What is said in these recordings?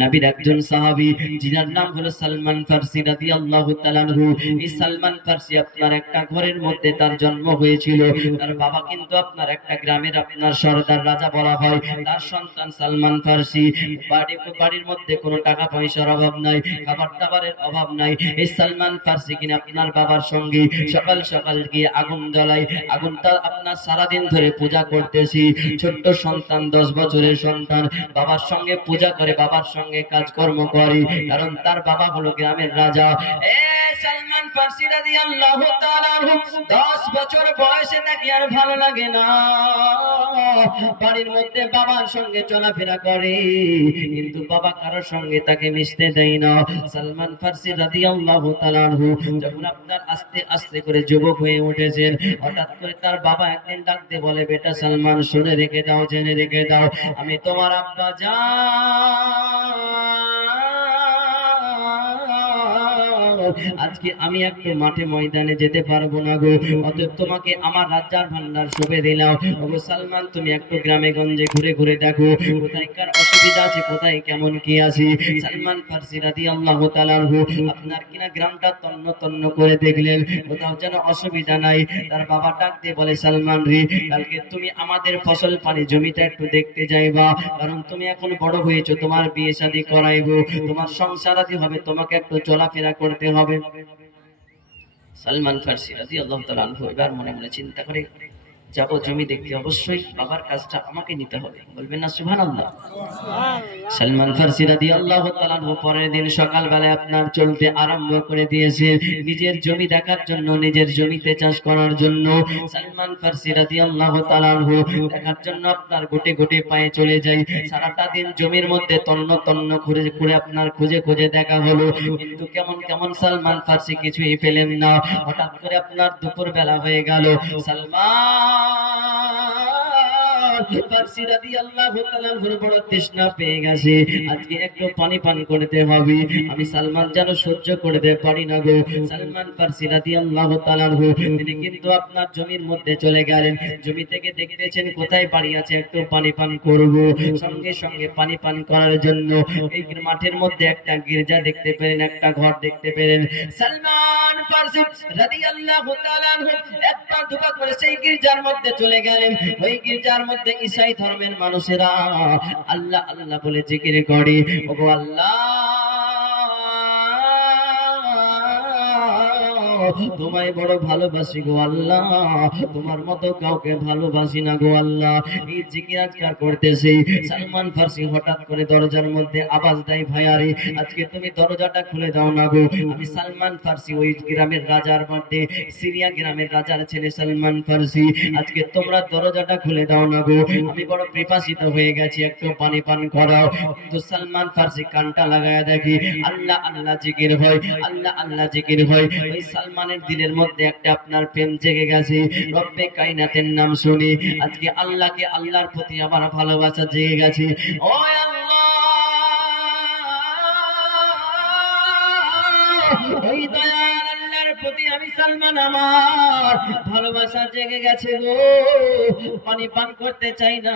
নবীর একজন সাহাবী যিনার নাম হলো সালমান ফারসি রাদিয়াল্লাহু তাআলা আনহু। এই সালমান ফারসি আপনার একটা ঘরের মধ্যে তার জন্ম হয়েছিল। তার বাবা কিন্তু আপনার একটা গ্রামের আপনার সরদার রাজা বলা হয়। তার সন্তান সালমান ফারসি। বাড়ির মধ্যে কোনো টাকা পয়সার অভাব নাই, খাবার দাবারের অভাব নাই। এই সালমান ফারসি কিনা আপনার বাবার সঙ্গে সকাল সকাল গিয়ে আগুন জ্বালায়। আগুনটা আপনার সারাদিন ধরে পূজা করতেছি। ছোট্ট সন্তান, 10 বছরের সন্তান, বাবার সঙ্গে পূজা করে, বাবার সঙ্গে কাজকর্ম করে, কারণ তার বাবা হলো গ্রামের রাজা। সালমান ফারসি রাদিয়াল্লাহু তাআলা আনহু 10 বছর বয়সে তাকে আর ভালো লাগে না, বাড়ির মধ্যে বাবার সঙ্গে চলাফেরা করে, কিন্তু বাবা কারোর সঙ্গে তাকে মিশতে দেয় না। সালমান ফারসি রাদিয়াল্লাহু তাআলা আনহু যখন আপনার আস্তে আস্তে করে যুবক হয়ে উঠেছেন, হঠাৎ করে তার বাবা একদিন ডাক দিয়ে বলে, বেটা সালমান, শুনে রেখে দাও, জেনে রেখে দাও, আমি তোমার আব্বা আজকে আমি একটু মাঠে ময়দানে যেতে পারবো না গো, অতএব তোমাকে আমার রাজ্জার ভান্ডার সঁপে দিলাম। ওগো সালমান, তুমি একটু গ্রামে গঞ্জে ঘুরে ঘুরে দেখো কোথায় কার অসুবিধা আছে, কোথায় কেমন কি আছে। সালমান ফারসি রাদিয়াল্লাহু তাআলা আনহু আপনার কিনা গ্রামটা তন্ন তন্ন করে দেখলেন, কোথাও যেন অসুবিধা নাই। তার বাবা ডাক দিয়ে বলে, সালমান রে, কালকে তুমি আমাদের ফসল পানি জমিটা একটু দেখতে যাইবা, কারণ তুমি এখন বড় হয়েছো, তোমার বিয়ে শাদী করাইবো, তোমার সংসার আদি হবে, তোমাকে একটু চলাফেরা করতে হবে। সালমান ফারসি রাদিয়াল্লাহু তাআলা আনহু এবার মনে মনে চিন্তা করে, যাবো জমি দেখতে, অবশ্যই বাবার কাজটা আমাকে নিতে হবে। বলবেন না সুবহানাল্লাহ? সালমান ফারসি রাদিয়াল্লাহু তাআলা আনহু পরের দিন সকালবেলায় আপনার চলতে আরম্ভ করে দিয়েছে, নিজের জমি দেখার জন্য, নিজের জমিতে চাষ করার জন্য। সালমান ফারসি রাদিয়াল্লাহু তাআলা আনহু দেখার জন্য আপনার গোটে গোটে পায়ে চলে যায়। সারাটা দিন জমির মধ্যে তন্ন তন্ন করে করে আপনার খুঁজে খুঁজে দেখা হলো, কিন্তু কেমন কেমন সালমান ফারসি কিছুই পেলেন না। হঠাৎ করে আপনার দুপুর বেলা হয়ে গেল। সালমান ফারসি রাদিয়াল্লাহু তাআলা আনহুর বড় তৃষ্ণা পেয়ে গেছে, আজকে একটু পানি পান করতে হবে, আমি সালমান যেন সহ্য করতে পারি না গো। সালমান ফারসি রাদিয়াল্লাহু তাআলা আনহু তিনি কিন্তু আপনার জমির মধ্যে চলে গেলেন, জমি থেকে দেখতেছেন কোথায় বাড়ি আছে, একটু পানি পান করব। সঙ্গে সঙ্গে পানি পান করার জন্য এই মাঠের মধ্যে একটা গির্জা দেখতে পেলেন, একটা ঘর দেখতে পেলেন। সালমান ফারসি রাদিয়াল্লাহু তাআলা আনহু একটা দুবা করে সেই গির্জার মধ্যে চলে গেলেন। ওই গির্জার মধ্যে ঈসাই ধর্মের মানুষেরা আল্লাহ আল্লাহ বলে জিকির করে, ওগো আল্লাহ, তোমায় বড় ভালোবাসি গো আল্লাহ, তোমার মতো কাউকে ভালোবাসি না গো আল্লাহ। এই জিকির আজকার করতেছি। সালমান ফারসি হঠাৎ করে দরজার মধ্যে আওয়াজ দেয়, ভাইয়ারে, আজকে তুমি দরজাটা খুলে দাও না গো, আমি সালমান ফারসি, ওই গ্রামের রাজার মধ্যে, সিরিয়া গ্রামের রাজার ছেলে সালমান ফারসি, আজকে তোমরা দরজাটা খুলে দাও না গো, আমি বড় পিপাসিত হয়ে গেছি, একটু পানি পান করাও। কিন্তু সালমান ফারসি কানটা লাগায়া দেখি আল্লাহ আল্লাহ জিকির হয়, আল্লাহ আল্লাহ জিকির হয়। ওই সালমানের দিলের মধ্যে একটা আপনার প্রেম জেগে গেছে, রব্বে কায়নাতের নাম শুনি আজকে আল্লাহকে, আল্লাহর প্রতি আমার ভালোবাসা জেগে গেছে। ও আল্লাহ, ওই দয়াল আল্লাহর প্রতি আমি সালমান, আমার ভালোবাসা জেগে গেছে গো, পানি পান করতে চাই না।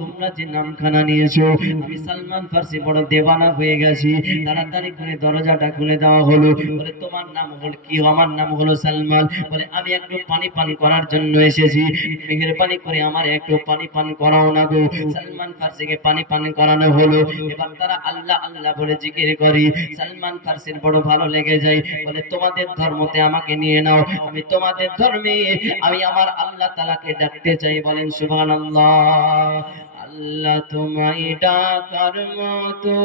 তোমরা যে নামখানা নিয়েছো, আমি সালমান ফারসি বড় দেওয়ানা হয়ে গেছি। তাড়াতাড়ি করে দরজাটা খুলে দেওয়া হলো। বলে, তোমার নাম হলো কি? আমার নাম হলো সালমান। বলে, আমি একটু পানি পান করার জন্য এসেছি, মেহেরবানি করে আমার একটু পানি পান করাও না গো। সালমান ফারসিকে পানি পান করানো হলো। এবার তারা আল্লাহ আল্লাহ বলে জিকির করে। সালমান ফারসির বড় ভালো লেগে যায়, বলে, তোমাদের ধর্মতে আমাকে নিয়ে নাও, আমি তোমাদের ধর্মে আমি আমার আল্লাহ তাআলাকে ডাকতে চাই। বলেন সুবহানাল্লাহ। আল্লাহ তোমায় ডাকার মতো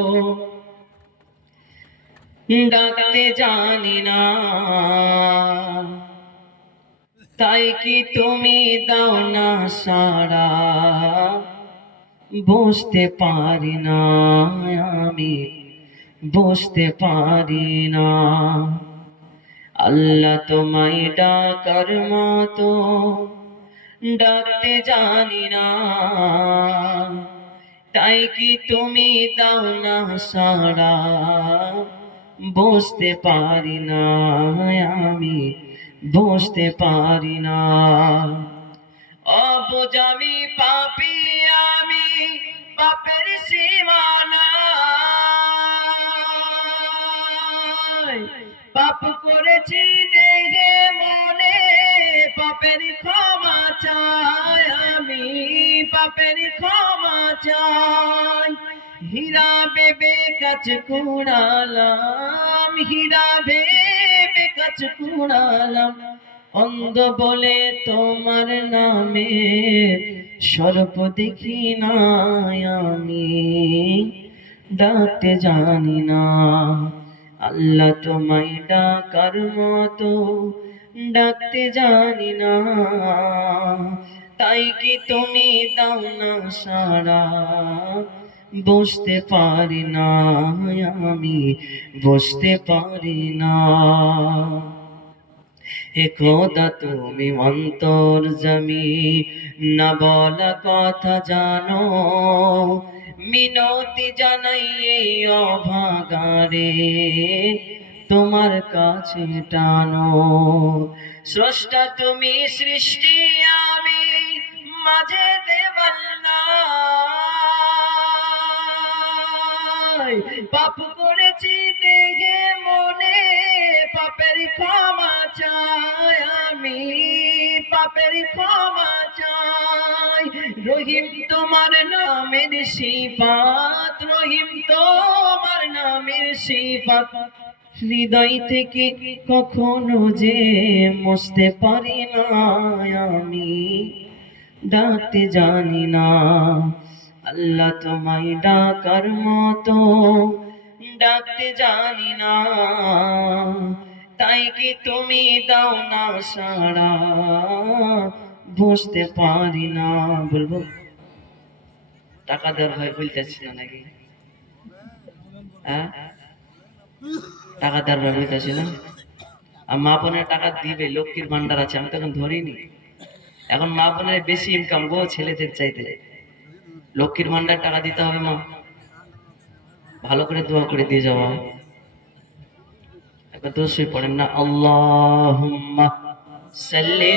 ডাকতে জানি না, তাই কি তুমি দাও না সাড়া, বুঝতে পারি না, আমি বুঝতে পারি না। আল্লাহ তোমায় ডাকার মতো ডাকতে জানি না, তাই কি তুমি দাও না সাড়া, বুঝতে পারি না, আমি বুঝতে পারি না। অবুঝ আমি পাপী, আমি পাপের সীমানা, পাপ করেছি দেহে মনে, পাপের ক্ষমা চাই আমি, পাপের ক্ষমা চাই। হীরা ভেবে কাজ কুড়ালাম, হীরা ভেবে কাজ কুড়ালাম, অন্ধ বলে তোমার নামে সর্প দেখি নাই আমি, ডাকতে জানি না। আল্লাহ তোমায় ডাকার মতো ডাকতে জানি না, তাই কি তুমি দাও না সাড়া, বুঝতে পারি না আমি, বুঝতে পারি না। হে খোদা তুমি অন্তর্যামী, না বলা কথা জানো, মিনতি জানাই এই অভাগারে তোমার কাছে টানো। স্রষ্টা তুমি, সৃষ্টি আমি, মাঝে দেওয়াল নাই। পাপ করেছি দেহে মনে, পাপের ক্ষমা চাই আমি, পাপের ক্ষমা চাই। রহিম তোমার নামের সিফাত, রহিম তোমার নামের সিফাত, হৃদয় থেকে কখনো যে মুছতে পারি না আমি, ডাকতে জানি না। আল্লাহ তোমায় ডাকার মতো ডাকতে জানি না, তাই কি তুমি দাও না সাড়া, বুঝতে পারি না। বলবো টাকা দেওয়ার ভয় বলতেছি না নাকি? হ্যাঁ, টাকা দেওয়ার ভয় বলতেছি না। আর মা বোনের টাকা দিবে, লক্ষ্মীর ভান্ডার আছে, আমি তো এখন ধরিনি। এখন মা বোনের বেশি ইনকাম গো ছেলেদের চাইতে। লক্ষ্মীর ভান্ডার টাকা দিতে হবে মা, ভালো করে দোয়া করে দিয়ে যাওয়া। একবার দোষই পড়েন না, আল্লাহুম্মা সাল্লি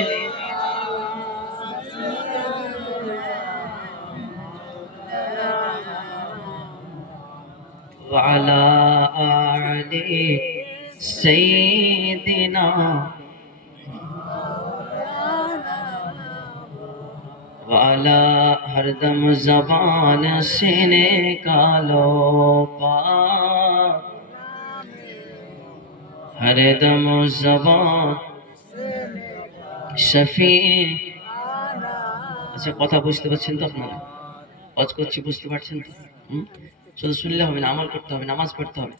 ওয়ালা আলি সাইয়্যিদিনা वाला हरदम जबान से निकालो पाक, हरदम जबान शफी। আচ্ছা কথা বুঝতে পারছেন তো আপনারা? কাজ করছি বুঝতে পারছেন তো? শুধু শুনলে হবে না, আমল করতে হবে, নামাজ পড়তে হবে।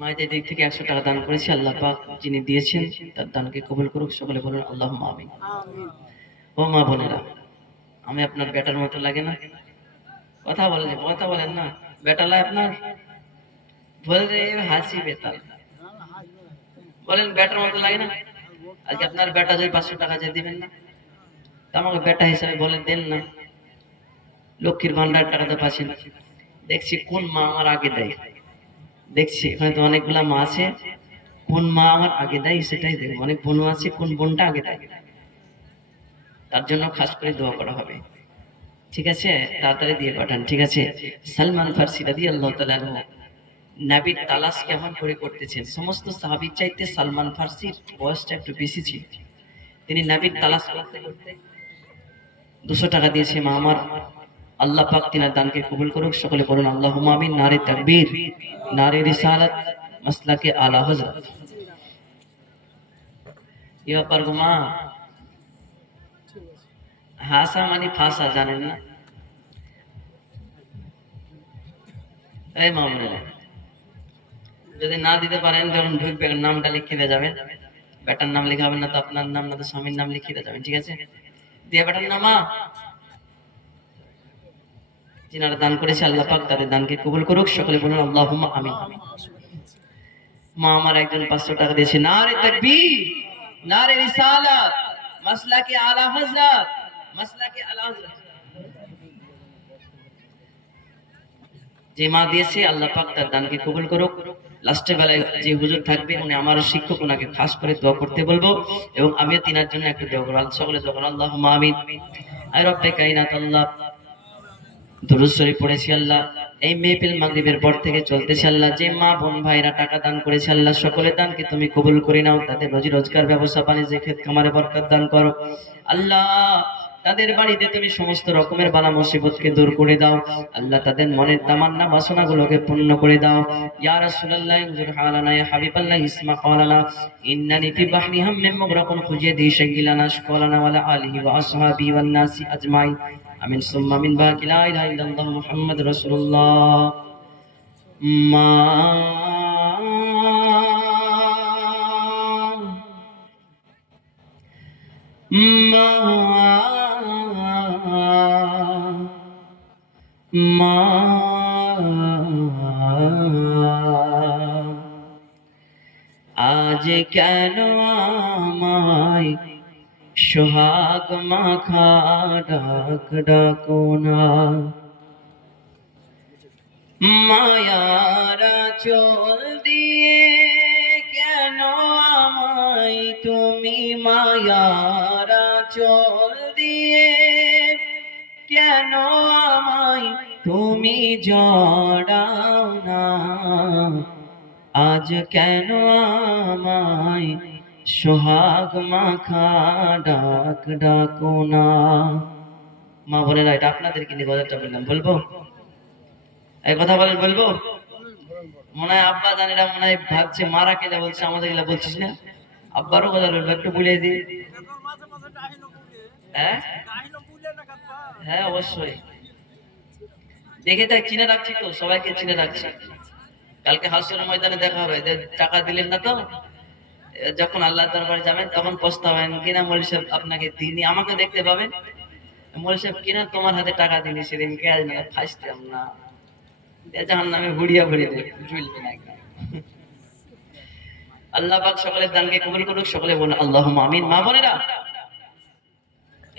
মায়েদের দিক থেকে 100 টাকা দান করেছি, আল্লাহ পাক যিনি দিয়েছেন তার দানকে কবুল করুক। সকলে বলুন আল্লাহুম্মা আমিন। ও মা বোনেরা, আমি আপনার বেটার মতো লাগে না? কথা বলেন, কথা বলেন না। বেটা লাগে আপনার? বলরে হাসি বেটা, বলেন বেটার মতো লাগে না? আজকে আপনার বেটা যদি 500 টাকা যে দিবেন না, তা আমাকে বেটা হিসাবে বলেন দেন না। লক্ষ্মীর ভান্ডার টাকা তো পাচ্ছেন, দেখছি কোন মা আমার আগে দেয়। দেখছি এখানে তো অনেকগুলা মা আছে, কোন মা আমার আগে দেয় সেটাই দেখবো। অনেক বোন আছে, কোন বোনটা আগে দেয় তার জন্য খাস করে দোয়া করা হবে। ঠিক আছে, তাড়াতাড়ি দিয়ে পাঠান। ঠিক আছে। সালমান ফারসি রাদিয়াল্লাহু তাআলা আনহু নবীর তালাশ কেমন করে করতেছেন। সমস্ত সাহাবীর চাইতে সালমান ফারসির বয়সটা একটু বেশি ছিল। তিনি নবীর তালাশ করতে করতে 200 টাকা দিয়েছে মা আমার। আল্লাহ পাক তিনার দানকে কবুল করুক। সকলে বলুন আল্লাহুম্মা আমিন। নারে তাকবীর, নারে রিসালাত, মাসলাকে আলা হযরত। এ ব্যাপার গো মা, হাসা মানে ফাঁসা জানেন না? এই মামলা যদি না দিতে পারেন, যখন ঢুকবে নামটা লিখে দিয়ে যাবেন। বেটার নাম লেখাবেন না তো আপনার নাম, না তো স্বামীর নাম লিখে দিয়ে যাবেন। ঠিক আছে, দিয়ে বেটার নামা যিনারা দান করেছে আল্লাহ পাক তাদের দানকে কবুল করুক। সকলে বলুন আল্লাহুম্মা আমিন। মা আমার একজন 500 টাকা দিয়েছে। নারে তাকবীর, নারে রিসালাত, মাসলাকে আলা হযরত, মাসলাকে আলা হযরত। যে মা দিয়েছে আল্লাহ পাক তার দানকে কবুল করুক। লাস্টে বেলায় যে হুজুর থাকবে উনি আমার শিক্ষক, ওনাকে খাস করে দোয়া করতে বলবো এবং আমিও তিনার জন্য একটু দোয়া করব। সকলে দোয়া করুন আল্লাহুম্মা আমিন। আয় রব্বে কায়নাত আল্লাহ, দুরূদ শরীফ পড়েছি আল্লাহ। এই মেহফিল মাগরিবের পর থেকে চলতেছে আল্লাহ। যে মা বোন ভাইরা টাকা দান করেছে আল্লাহ, সকলের দানকে তুমি কবুল করে নাও। তাদের রুজি রোজগার ব্যবসা বাণিজ্যে ক্ষেত খামারে বরকত দান করো আল্লাহ। তাদের বাড়িতে তুমি সমস্ত রকমের বালা মুসিবতকে দূর করে দাও আল্লাহ। তাদের মনের তামান্না বাসনাগুলোকে পূর্ণ করে দাও। ইয়া রাসূলুল্লাহ ইনজুর হালানা, ইয়া হাবিবাল্লাহ ইসমা ক্বালানা, ইন্নানি ফি বাহরি হাম্মিম মুগরাকুন খুজিদি শাকিলানা শাকালানা ওয়ালা আলিহি ওয়া আসহাবিহি ওয়ান নাসি আজমাইন। আমিন সুম্মা আমিন। বাকি লা ইলাহা ইল্লাল্লাহ মুহাম্মাদুর রাসূলুল্লাহ। মা মা মা আজ কেন আমায় সোহাগ মাখা ডাক ডাকো না। মায়ারা চল দিয়ে কেন আমায় তুমি, মায়ারা চল দিয়ে কেন আমায় তুমি জড়াও না। আজ কেন আমায় সোহাগ মাখা ডাক ডাকো না। মা বলে না, এটা আপনাদেরকে নিয়ে গজলটা বললাম, বলবো? এই কথা বলেন, বলবো? মনে হয় আব্বা জানিরা মনে হয় ভাবছে মারা কেলে বলছে, আমাদের গেলে বলছিস না। আব্বারও গজল বলবো, একটু বলে দিই। হ্যাঁ হ্যাঁ অবশ্যই দেখে তাই চিনে রাখছি তো, সবাইকে চিনে রাখছি। কালকে হাসরের ময়দানে দেখা হবে, যে টাকা দিলেন না তো যখন আল্লাহ দরবারে যাবেন তখন পস্তাবেন কিনা মৌলভী সাহেব আপনাকে দিনই, আমাকে দেখতে পাবেন মৌলভী সাহেব কিনা তোমার হাতে টাকা দিনি সেদিনকে, আজ না ফাঁসতাম না। জাহান্নামে ঘুরিয়া ঘুরিয়ে ঝুলবে না একদম। আল্লাহ পাক সকলের দানকে কবুল করুক, সকলে বলুন আল্লাহুম্মা আমিন। মা বোনেরা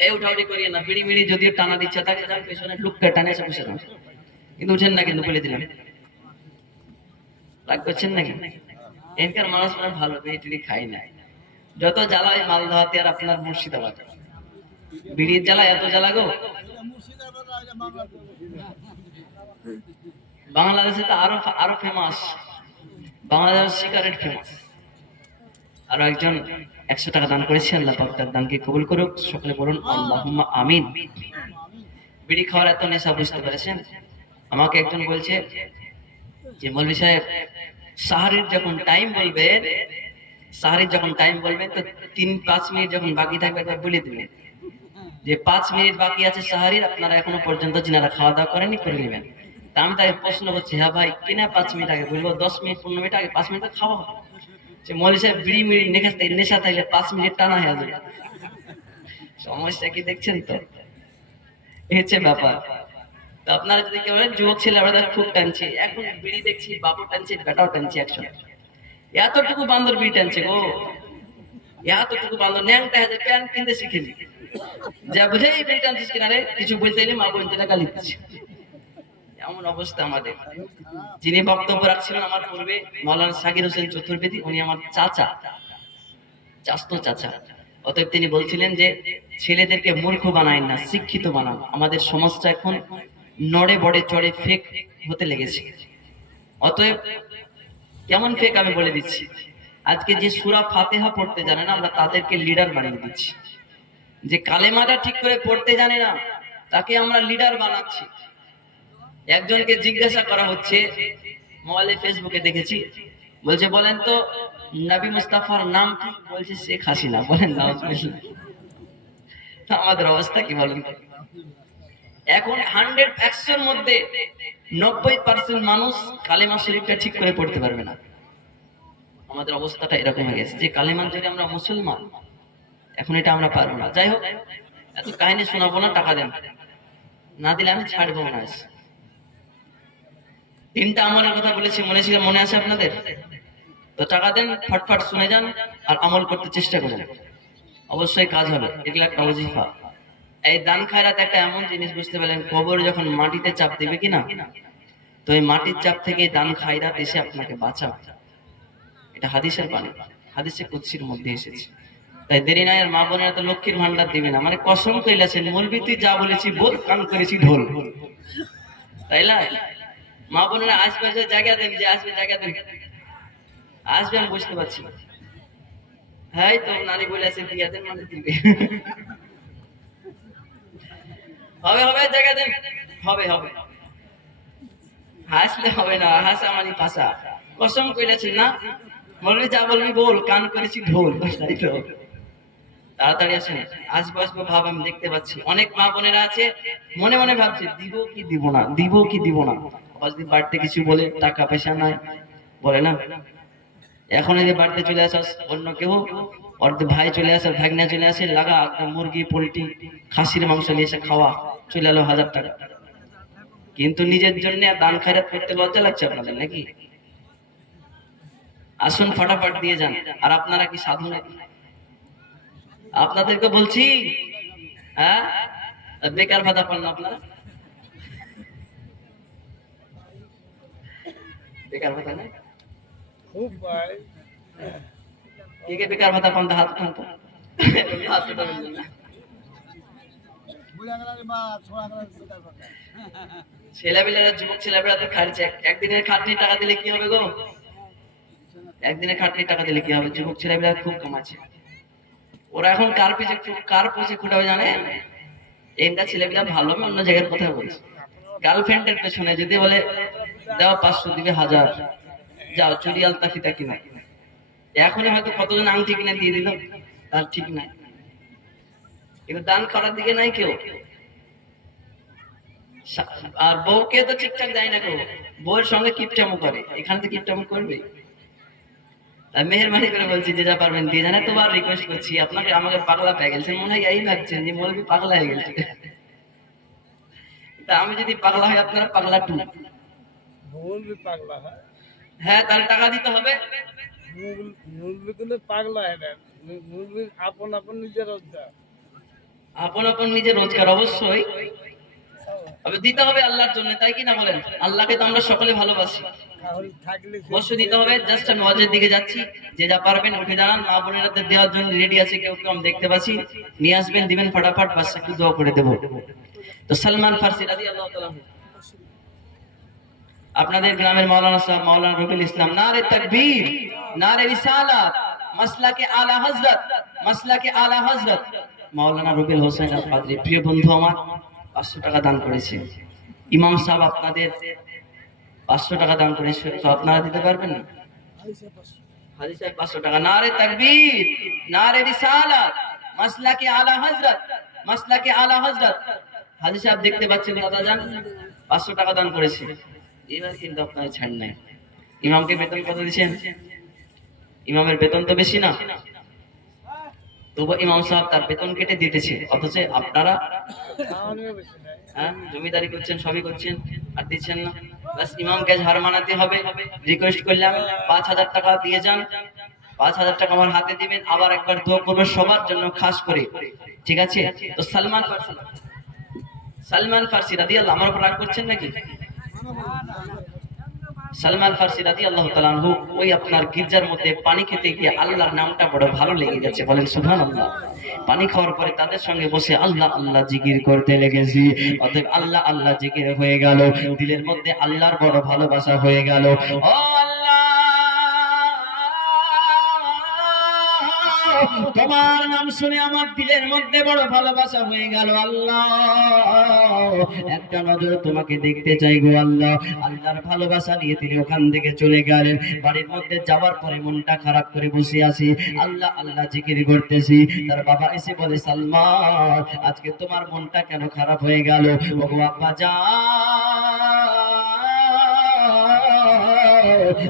এই উঠাউটি করিয়ে না, বিড়ি মিড়ি যদিও টানা দিচ্ছে তাকে যান পেছনে লুকটা টানে এসে বসে দাও, কিন্তু উঠেন না, কিন্তু বলে দিলাম। রাগ করছেন নাকি? এখানকার মানুষ মানে ভালো বিড়ি টিড়ি খাই না। যত জ্বালায় মালদাতে আর আপনার মুর্শিদাবাদ, বিড়ির জ্বালা এত জ্বালা গো। বাংলাদেশে তো আরো আরো ফেমাস, বাংলাদেশ সিগারেট ফেমাস। আর একজন 100 টাকা দান করেছে, আল্লাহ পাক তার দানকে কবুল করুক, সকলে বলুন আল্লাহুম্মা আমিন। বিড়ি খাওয়ার এত নেশা, বুঝতে পেরেছেন? আমাকে একজন বলছে যে মৌলভী সাহেব সাহারির যখন টাইম বলবেন, সাহারির যখন টাইম বলবেন তো 3-5 মিনিট যখন বাকি থাকবে একবার বলে দিবেন যে 5 মিনিট বাকি আছে সাহারির, আপনারা এখনো পর্যন্ত যিনারা খাওয়া দাওয়া করেনি করে নেবেন। তা আমি তাকে প্রশ্ন করছি, হ্যাঁ ভাই কিনা 5 মিনিট আগে বলবো? 10 মিনিট 15 মিনিট আগে, 5 মিনিট খাওয়া হবে। যে মৌলভী সাহেব বিড়ি মিড়ি নেশা থাকলে 5 মিনিট টানা হয়ে যাবে। সমস্যা কি দেখছেন তো? এই হচ্ছে ব্যাপার। তো আপনারা যদি কেউ যুবক ছেলে আমরা খুব টানছি, এখন বিড়ি দেখছি বাবু টানছে বেটাও টানছে একসঙ্গে, এতটুকু বান্দর বিড়ি টানছে গো, এতটুকু বান্দর ন্যাংটা হাতে প্যান্ট কিনতে শিখেনি, যা বুঝে এই বিড়ি টানছিস কিনা রে, কিছু বলতে এলে মা বোন তেলে গালি দিচ্ছে। এমন অবস্থা আমাদের। যিনি বক্তব্য রাখছিলেন আমার পূর্বে মাওলানা সাকির হোসেন চতুর্বেদী, উনি আমার চাচা, চাস্তো চাচা। অতএব তিনি বলছিলেন যে ছেলেদেরকে মূর্খ বানায় না, শিক্ষিত বানান। আমাদের সমাজটা এখন নড়ে বড়ে চড়ে ফেক হতে লেগেছে। অতএব কেমন ফেক আমি বলে দিচ্ছি। আজকে যে সূরা ফাতিহা পড়তে জানে না, আমরা তাদেরকে লিডার বানিয়ে দিচ্ছি। যে কালেমাটা ঠিক করে পড়তে জানে না, তাকে আমরা লিডার বানাচ্ছি। একজনকে জিজ্ঞাসা করা হচ্ছে, মোবাইলে ফেসবুকে দেখেছি, বলছে বলেন তো নবী মুস্তাফার নাম কি? বলছে শেখ হাসিনা। বলেন না, আমাদের অবস্থা কি বলেন? এখন 100-100 মধ্যে 90% মানুষ কালেমা শরীফটা ঠিক করে পড়তে পারবে না। আমাদের অবস্থাটা এরকম হয়ে গেছে যে কালেমা যদি আমরা মুসলমান, এখন এটা আমরা পারবো না। যাই হোক, এত কাহিনী শোনাবো না, টাকা দেন, না দিলে আমি ছাড়বো না। 3টা আমলের কথা বলেছি, মনে আছে আপনাদের? তো টাকা দেন, ফটফট শুনে যান আর আমল করতে চেষ্টা করুন, অবশ্যই কাজ হবে। এগুলো একটা ওজিফা। এই দান খায়রাত একটা এমন জিনিস, বুঝতে পারলেন? কবর যখন মাটিতে চাপ দিবে কিনা, তো এই মাটির চাপ থেকে দান খায়রাত এসে আপনাকে বাঁচাবে। এটা হাদিসের বাণী, হাদিসে কুদসির মধ্যে এসেছে। তাই দেরি নাই, আর মা বোনেরা তো লক্ষ্মীর ভান্ডার দিবে না, মানে কসম কইলাছেন মৌলবী তুই যা বলেছি বল, কান করেছি ঢোল। তাই না? মা বোনেরা আশপাশে জায়গা দেন, যে আসবে জায়গা দেন, আসবে আমি বুঝতে পারছি। হ্যাঁ তো নারী বলে আছে দিয়ে দেন, মানে দিবে। হবে হবে, জায়গা দেন, হবে হবে, হাসলে হবে না, হাসা মানে পাশা। কসম কইলেছেন না, বলবি যা বলবি বল, কান করেছি ঢোল, তাই তো। তাড়াতাড়ি আসেন, আসবো আসবো ভাব আমি দেখতে পাচ্ছি। অনেক মা বোনেরা আছে মনে মনে ভাবছে দিব কি দিব না, দিব কি দিব না। আবার যদি বাড়িতে কিছু বলে, টাকা পয়সা নাই, বলে না। এখন এই যে বাড়িতে চলে আসাস অন্য কেউ, অর্ধ ভাই চলে আসে, ভাগনা চলে আসে, লাগা একটা মুরগি পোল্ট্রি খাসির মাংস নিয়ে এসে খাওয়া, চলে এলো 1000 টাকা। কিন্তু নিজের জন্য দান খয়রাত করতে লজ্জা লাগছে আপনাদের নাকি? আসুন ফটাফট দিয়ে যান। আর আপনারা কি সাধু নাকি? আপনাদেরকে বলছি, হ্যাঁ, বেকার ভাতা পান না আপনারা? বেকার ভাতা না, খুব ভাই কে কে বেকার ভাতা পান? হাত পান তো, হাত উঠাবেন না। ছেলেবেলারা, যুবক ছেলেবেলা তো খাটছে, একদিনের খাটনি টাকা দিলে কি হবে গো? একদিনের খাটনি টাকা দিলে কি হবে? যুবক ছেলেবেলা খুব কামাচ্ছে, ওরা এখন কার পিছে খুঁটাবে জানে? এটা ছেলেবেলা ভালো, আমি অন্য জায়গার কথা বলছি। গার্লফ্রেন্ডের পেছনে যদি বলে দাও 500 দিবে 1000, যাও চুরি আলতা ফিতা কিনা, এখনই হয়তো কতজন আংটি কিনে দিয়ে দিল, তার ঠিক নাই। কিন্তু দান করার দিকে নাই কেউ। আর বউকে তো ঠিকঠাক দেয় না কেউ, বউয়ের সঙ্গে কিপটামো করে, এখানে তো কিপটামো করবে। তাই মেহেরবানি করে বলছি, যে যা পারবেন দিয়ে জানে। তোবার রিকোয়েস্ট করছি আপনাকে, আমাকে পাগলা পেয়ে গেছেন মনে হয়, এই ভাবছেন যে মৌলবি পাগলা হয়ে গেছে। তা আমি যদি পাগলা হয়, আপনারা পাগলা টু। মুরব্বী পাগলা হয়, হ্যাঁ, তাহলে টাকা দিতে হবে। মুরব্বী কিন্তু পাগলা হয় না, মুরব্বী আপন আপন নিজের রোজগার। আপন আপন নিজের রোজগার অবশ্যই, তবে দিতে হবে আল্লাহর জন্য, তাই কি না বলেন? আল্লাহকে তো আমরা সকলে ভালোবাসি, তাহলে থাকলে অবশ্যই দিতে হবে। জাস্ট আমি ওয়াজের দিকে যাচ্ছি, যে যা পারবেন উঠে দাঁড়ান। মা বোনেরাদের দেওয়ার জন্য রেডি আছে, কেউ কেউ আমি দেখতে পাচ্ছি, নিয়ে আসবেন, দিবেন ফটাফট, বাস একটু দোয়া করে দেবো। তো সালমান ফারসি রাদিয়াল্লাহু তাআলা আনহু, আপনাদের গ্রামের মাওলানা সাহেব, মাওলানা রবিউল ইসলাম, নারে তাকবীর, নারে রিসালাত, মাসলাকে আলা হযরত, মাসলাকে আলা হযরত মাওলানা রবিউল হোসেন আল কাদরি। প্রিয় বন্ধু আমার, 500 টাকা দান করেছে ইমাম সাহেব, আপনাদের 500 টাকা দান করেছে, তো আপনারা দিতে পারবেন না? হাজী সাহেব 500 টাকা। নারে তাকবীর, নারে রিসালাত, মাসলাকে আলা হযরত, মাসলাকে আলা হযরত। হাজী সাহেব দেখতে পাচ্ছেন দাদা জান 500 টাকা দান করেছে। এবার কিন্তু আপনারা ছাড় নাই। ইমামকে বেতন কত দিচ্ছেন? ইমামের বেতন তো বেশি না, তবু ইমাম সাহেব তার বেতন কেটে দিতেছে, অথচ আপনারা জমিদারি করছেন, সবই করছেন, আর দিচ্ছেন না। বাস ইমামকে হার মানাতে হবে। রিকোয়েস্ট করলাম 5000 টাকা দিয়ে যান, 5000 টাকা আমার হাতে দিবেন, আবার একবার দোয়া করবেন সবার জন্য খাস করে, ঠিক আছে? তো সালমান ফারসি রাদিয়াল্লাহু, আমার উপর রাগ করছেন নাকি? সালমান ফারসি রাদিয়াল্লাহু তাআলা আনহু ওই আপনার গির্জার মধ্যে পানি খেতে গিয়ে আল্লাহর নামটা বড় ভালো লেগে গেছে, বলেন সুবহানাল্লাহ। পানি খাওয়ার পরে তাদের সঙ্গে বসে আল্লাহ আল্লাহ জিকির করতে লেগেছি, অতএব আল্লাহ আল্লাহ জিকির হয়ে গেল, দিলের মধ্যে আল্লাহর বড় ভালোবাসা হয়ে গেল। ও আল্লাহ, তোমার নাম শুনে আমার দিলের মধ্যে বড় ভালোবাসা হয়ে গেল। আল্লাহ, একটা নজর তোমাকে দেখতে চাই গো আল্লাহ। আল্লাহর ভালোবাসা নিয়ে তিনি ওখান থেকে চলে গেলেন। বাড়ির মধ্যে যাওয়ার পরে মনটা খারাপ করে বসে আছি, আল্লাহ আল্লাহ জিকির করতেছি। তার বাবা এসে বলে, সালমান, আজকে তোমার মনটা কেন খারাপ হয়ে গেল? ওগো আব্বা যান,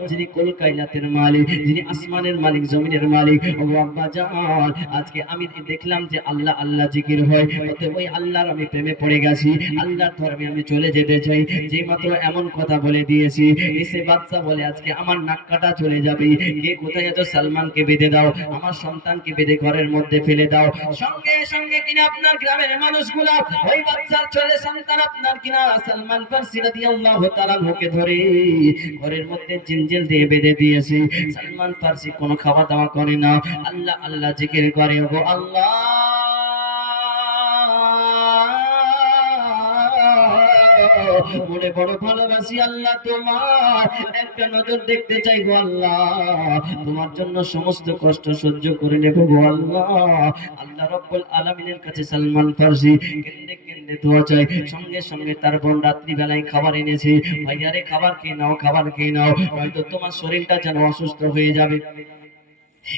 যিনি কুল কায়নাতের মালিক, যিনি আসমানের মালিক, জমিনের মালিক, ও আব্বা জান, আজকে আমি দেখলাম যে আল্লাহ আল্লাহ জিকির হয়, অতএব ওই আল্লাহর আমি প্রেমে পড়ে গেছি, আল্লাহর ধর্মে আমি চলে যেতে চাই। যে মাত্র এমন কথা বলে দিয়েছি, এসে বাচ্চা বলে আজকে আমার নাক কাটা চলে যাবে। কে কোথায় আছো? সালমানকে বেঁধে দাও, আমার সন্তানকে বেঁধে ঘরের মধ্যে ফেলে দাও। সঙ্গে সঙ্গে কিনা আপনার গ্রামের মানুষগুলা ওই বাচ্চার ছেলে সন্তান আপনার কিনা সালমান ফারসি রাদিয়াল্লাহু তাআলা মুখে ধরে ঘরের মধ্যে জিনজিল দিয়ে বেঁধে দিয়েছে। সালমান ফারসি কোনো খাওয়া দাওয়া করে না, আল্লাহ আল্লাহ জিকির করে। ওগো আল্লাহ, মনে বড় ভালোবাসি আল্লাহ তোমার একটা নজর দেখতে চাই গো আল্লাহ, তোমার জন্য সমস্ত কষ্ট সহ্য করে নেব গো আল্লাহ। আল্লাহ রাব্বুল আলামিনের কাছে সালমান ফারসি কেঁদে কেঁদে দোয়া চাই। সঙ্গে সঙ্গে তার বোন রাত্রি বেলায় খাবার এনেছে, ভাইয়ারে খাবার খেয়ে নাও, খাবার খেয়ে নাও, হয়তো তোমার শরীরটা যেন অসুস্থ হয়ে যাবে।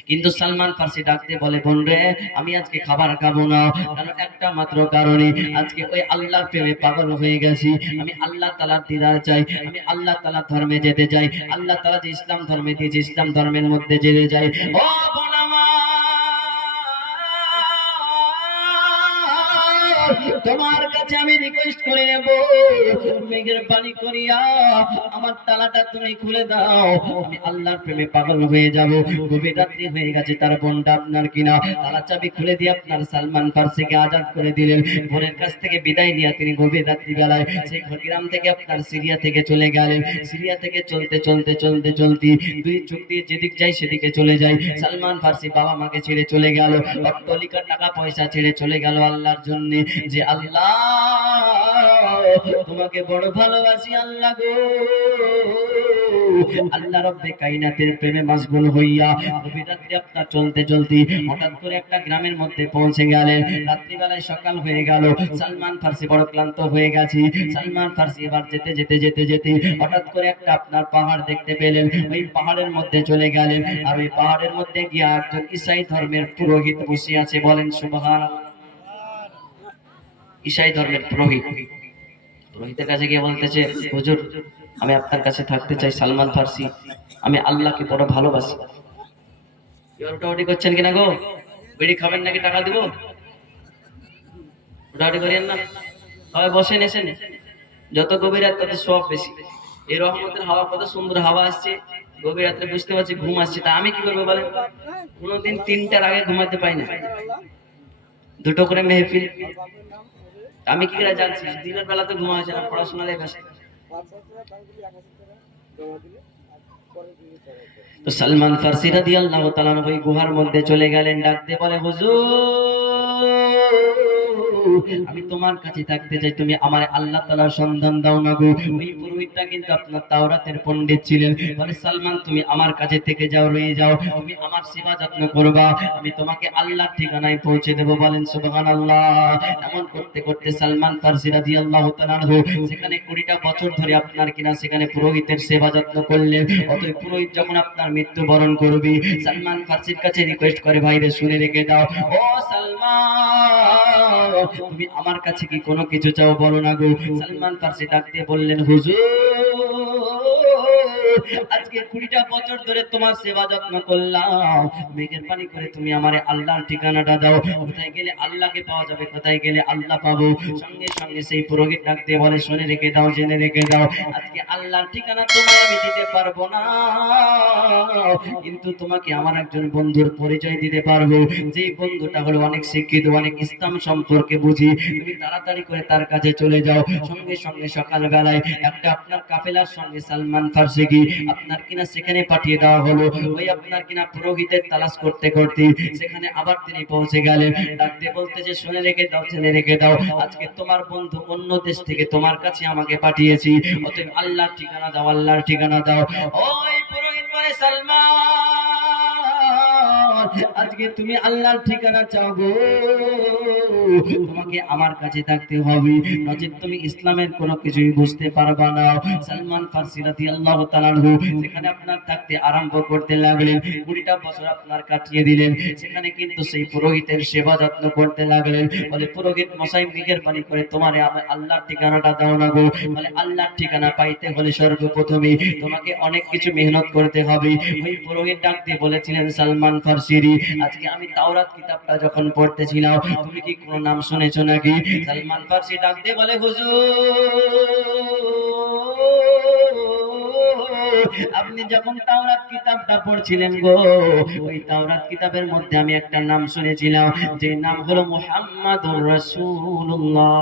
কিন্তু সালমান ফারসি ডাকতে বলে, বোন রে আমি আজকে খাবার খাবো না, কারণ একটা মাত্র কারণে, আজকে ওই আল্লাহর প্রেমে পাগল হয়ে গেছি। আমি আল্লাহ তাআলার দিদার চাই, আমি আল্লাহ তাআলার ধর্মে যেতে চাই। আল্লাহ তাআলা যে ইসলাম ধর্মে দিয়েছে, ইসলাম ধর্মের মধ্যে যেতে চাই। ও বোন আমার, তোমার কাছে আমি রিকোয়েস্ট করে নেব, মেঘের পানি করিয়া আমার তালাটা তুমি খুলে দাও, আমি আল্লাহর প্রেমে পাগল হয়ে যাব। গভীর রাত্রি হয়ে গেছে, তার বোনটা আপনার কিনা তালা চাবি খুলে দিয়ে আপনার সালমান ফারসিকে আজাদ করে দিলেন। বোনের কাছ থেকে বিদায় নিয়ে তিনি গভীর রাত্রি বেলায় সেই গ্রাম থেকে আপনার সিরিয়া থেকে চলে গেলেন। সিরিয়া থেকে চলতে চলতে চলতে চলতে দুই চোখ দিয়ে যেদিক যাই সেদিকে চলে যায়। সালমান ফারসি বাবা মাকে ছেড়ে চলে গেল, অট্টালিকা টাকা পয়সা ছেড়ে চলে গেল আল্লাহর জন্য। যে আল্লাহ তোমাকে বড় ভালোবাসি আল্লাহ গো। আল্লাহ রব্বে কায়নাতের প্রেমে মাশগুল হইয়া গভীর রাত্রি আপনার চলতে চলতে হঠাৎ করে একটা গ্রামের মধ্যে পৌঁছে গেলেন। রাত্রিবেলায় সকাল হয়ে গেল, সালমান ফারসি বড় ক্লান্ত হয়ে গেছে। সালমান ফারসি এবার যেতে যেতে যেতে যেতে হঠাৎ করে একটা আপনার পাহাড় দেখতে পেলেন। ওই পাহাড়ের মধ্যে চলে গেলেন, আর ওই পাহাড়ের মধ্যে গিয়ে একজন ঈসাই ধর্মের পুরোহিত বসে আছে। বলেন সুবহানাল্লাহ। ঈসাই ধর্মের পুরোহিত, পুরোহিতের কাছে গিয়ে বলতেছে, হুজুর আমি আপনার কাছে থাকতে চাই, সালমান ফারসি, আমি আল্লাহকে বড় ভালোবাসি। ওটাউটি করছেন কিনা গো? বিড়ি খাবেন নাকি টাকা দিব? ওটাউটি করেন না, সবাই বসেন, এসেন। যত গভীর রাত তত সব বেশি। এই রহমতের হাওয়া, কত সুন্দর হাওয়া আসছে, গভীর রাত্রে বুঝতে পারছি ঘুম আসছে। তা আমি কি করবো বলেন? কোনোদিন 3টার আগে ঘুমাতে পাই না, দুটো করে মেহফিল। আমি কি করে জানছি? দিনের বেলা তো ঘুমা হয়েছে না, পড়াশোনায় ব্যস্ত। তো সালমান ফারসি রাদিয়াল্লাহু তাআলা ওই গুহার মধ্যে চলে গেলেন, ডাকতে বলে, হুজুর আমি তোমার কাছে থাকতে চাই, তুমি আমার আল্লাহ তাআলার সন্ধান দাও না গো। ওই পুরোহিতটা কিন্তু আপনার তাওরাতের পণ্ডিত ছিলেন। বলে, সালমান তুমি আমার কাছে থেকে যাও, রয়ে যাও, তুমি আমার সেবা যত্ন করবা, আমি তোমাকে আল্লাহর ঠিকানায় পৌঁছে দেব। বলেন সুবহানাল্লাহ। এমন করতে করতে সালমান ফারসি রাদিয়াল্লাহু তাআলা সেখানে 20টা বছর ধরে আপনার কিনা সেখানে পুরোহিতের সেবা যত্ন করলেন। অতএব পুরোহিত যখন আপনার মৃত্যুবরণ করবে, সালমান ফারসির কাছে রিকোয়েস্ট করে, ভাইরে শুনে রেখে দাও, ও সালমান তুমি আমার কাছে কি কোনো কিছু চাও, বলো না গো। সালমান ফারসি ডাক দিয়ে বললেন, হুজুর আজকে 20টা বছর ধরে তোমার সেবা যত্ন করলাম, মেঘের পানি করে তুমি আমারে আল্লাহর ঠিকানাটা দাও, কোথায় গেলে আল্লাহকে পাওয়া যাবে, কোথায় গেলে আল্লাহ পাবো। সঙ্গে সঙ্গে সেই পুরোহিত ডাক দিয়ে বলে, শুনে রেখে দাও, জেনে রেখে দাও, আজকে আল্লাহর ঠিকানা তোমার আমি দিতে পারবো না, কিন্তু তোমাকে আমার একজন বন্ধুর পরিচয় দিতে পারবো। যেই বন্ধুটা হলো অনেক শিক্ষিত, অনেক ইসলাম সম্পর্কে বুঝি, তুমি তাড়াতাড়ি করে তার কাছে চলে যাও। সঙ্গে সঙ্গে সকাল বেলায় একটা আপনার কাফেলার সঙ্গে সালমান ফারসিকে আপনার কিনা সেখানে পাঠিয়ে দেওয়া হলো। ওই আপনার কিনা পুরোহিতের তালাশ করতে করতে সেখানে আবার তিনি পৌঁছে গেলেন। ডাকতে বলতে যে, শুনে রেখে দাও, জেনে রেখে দাও, আজকে তোমার বন্ধু অন্য দেশ থেকে তোমার কাছে আমাকে পাঠিয়েছি, অতএব আল্লাহর ঠিকানা দাও, আল্লাহর ঠিকানা দাও। ওই পুরোহিত বলে, সালমান আজকে তুমি আল্লাহর ঠিকানা চাও গো, তোমাকে আমার কাছে থাকতে হবে, নচেত তুমি ইসলামের কোনো কিছুই বুঝতে পারবা না। সালমান ফারসি রাদিয়াল্লাহু তাআলা সেখানে আপনার থাকতে আরম্ভ করতে লাগলেন। 20টা বছর আপনার কাটিয়ে দিলেন, সেখানে কিন্তু সেই পুরোহিতের সেবা যত্ন করতে লাগলেন। বলে, পুরোহিত মশাই মেহেরবানি করে তোমারে আমার আল্লাহর ঠিকানাটা দাও না গো। বলে, আল্লাহর ঠিকানা পাইতে হলে সর্বপ্রথমে তোমাকে অনেক কিছু মেহনত করতে হবে। ওই পুরোহিত ডাক দিয়ে বলেছিলেন, সালমান ফারসিরি আজকে আমি তাওরাত কিতাবটা যখন পড়তেছিলাম, তুমি কি কোনো নাম শুনেছো নাকি? সালমান ফারসি ডাক দিয়ে বলে, হুজুর আপনি যখন তাওরাত কিতাবটা পড়ছিলেন গো, ওই তাওরাত কিতাবের মধ্যে আমি একটা নাম শুনেছিলাম, যে নাম হলো মুহাম্মাদুর রাসূলুল্লাহ।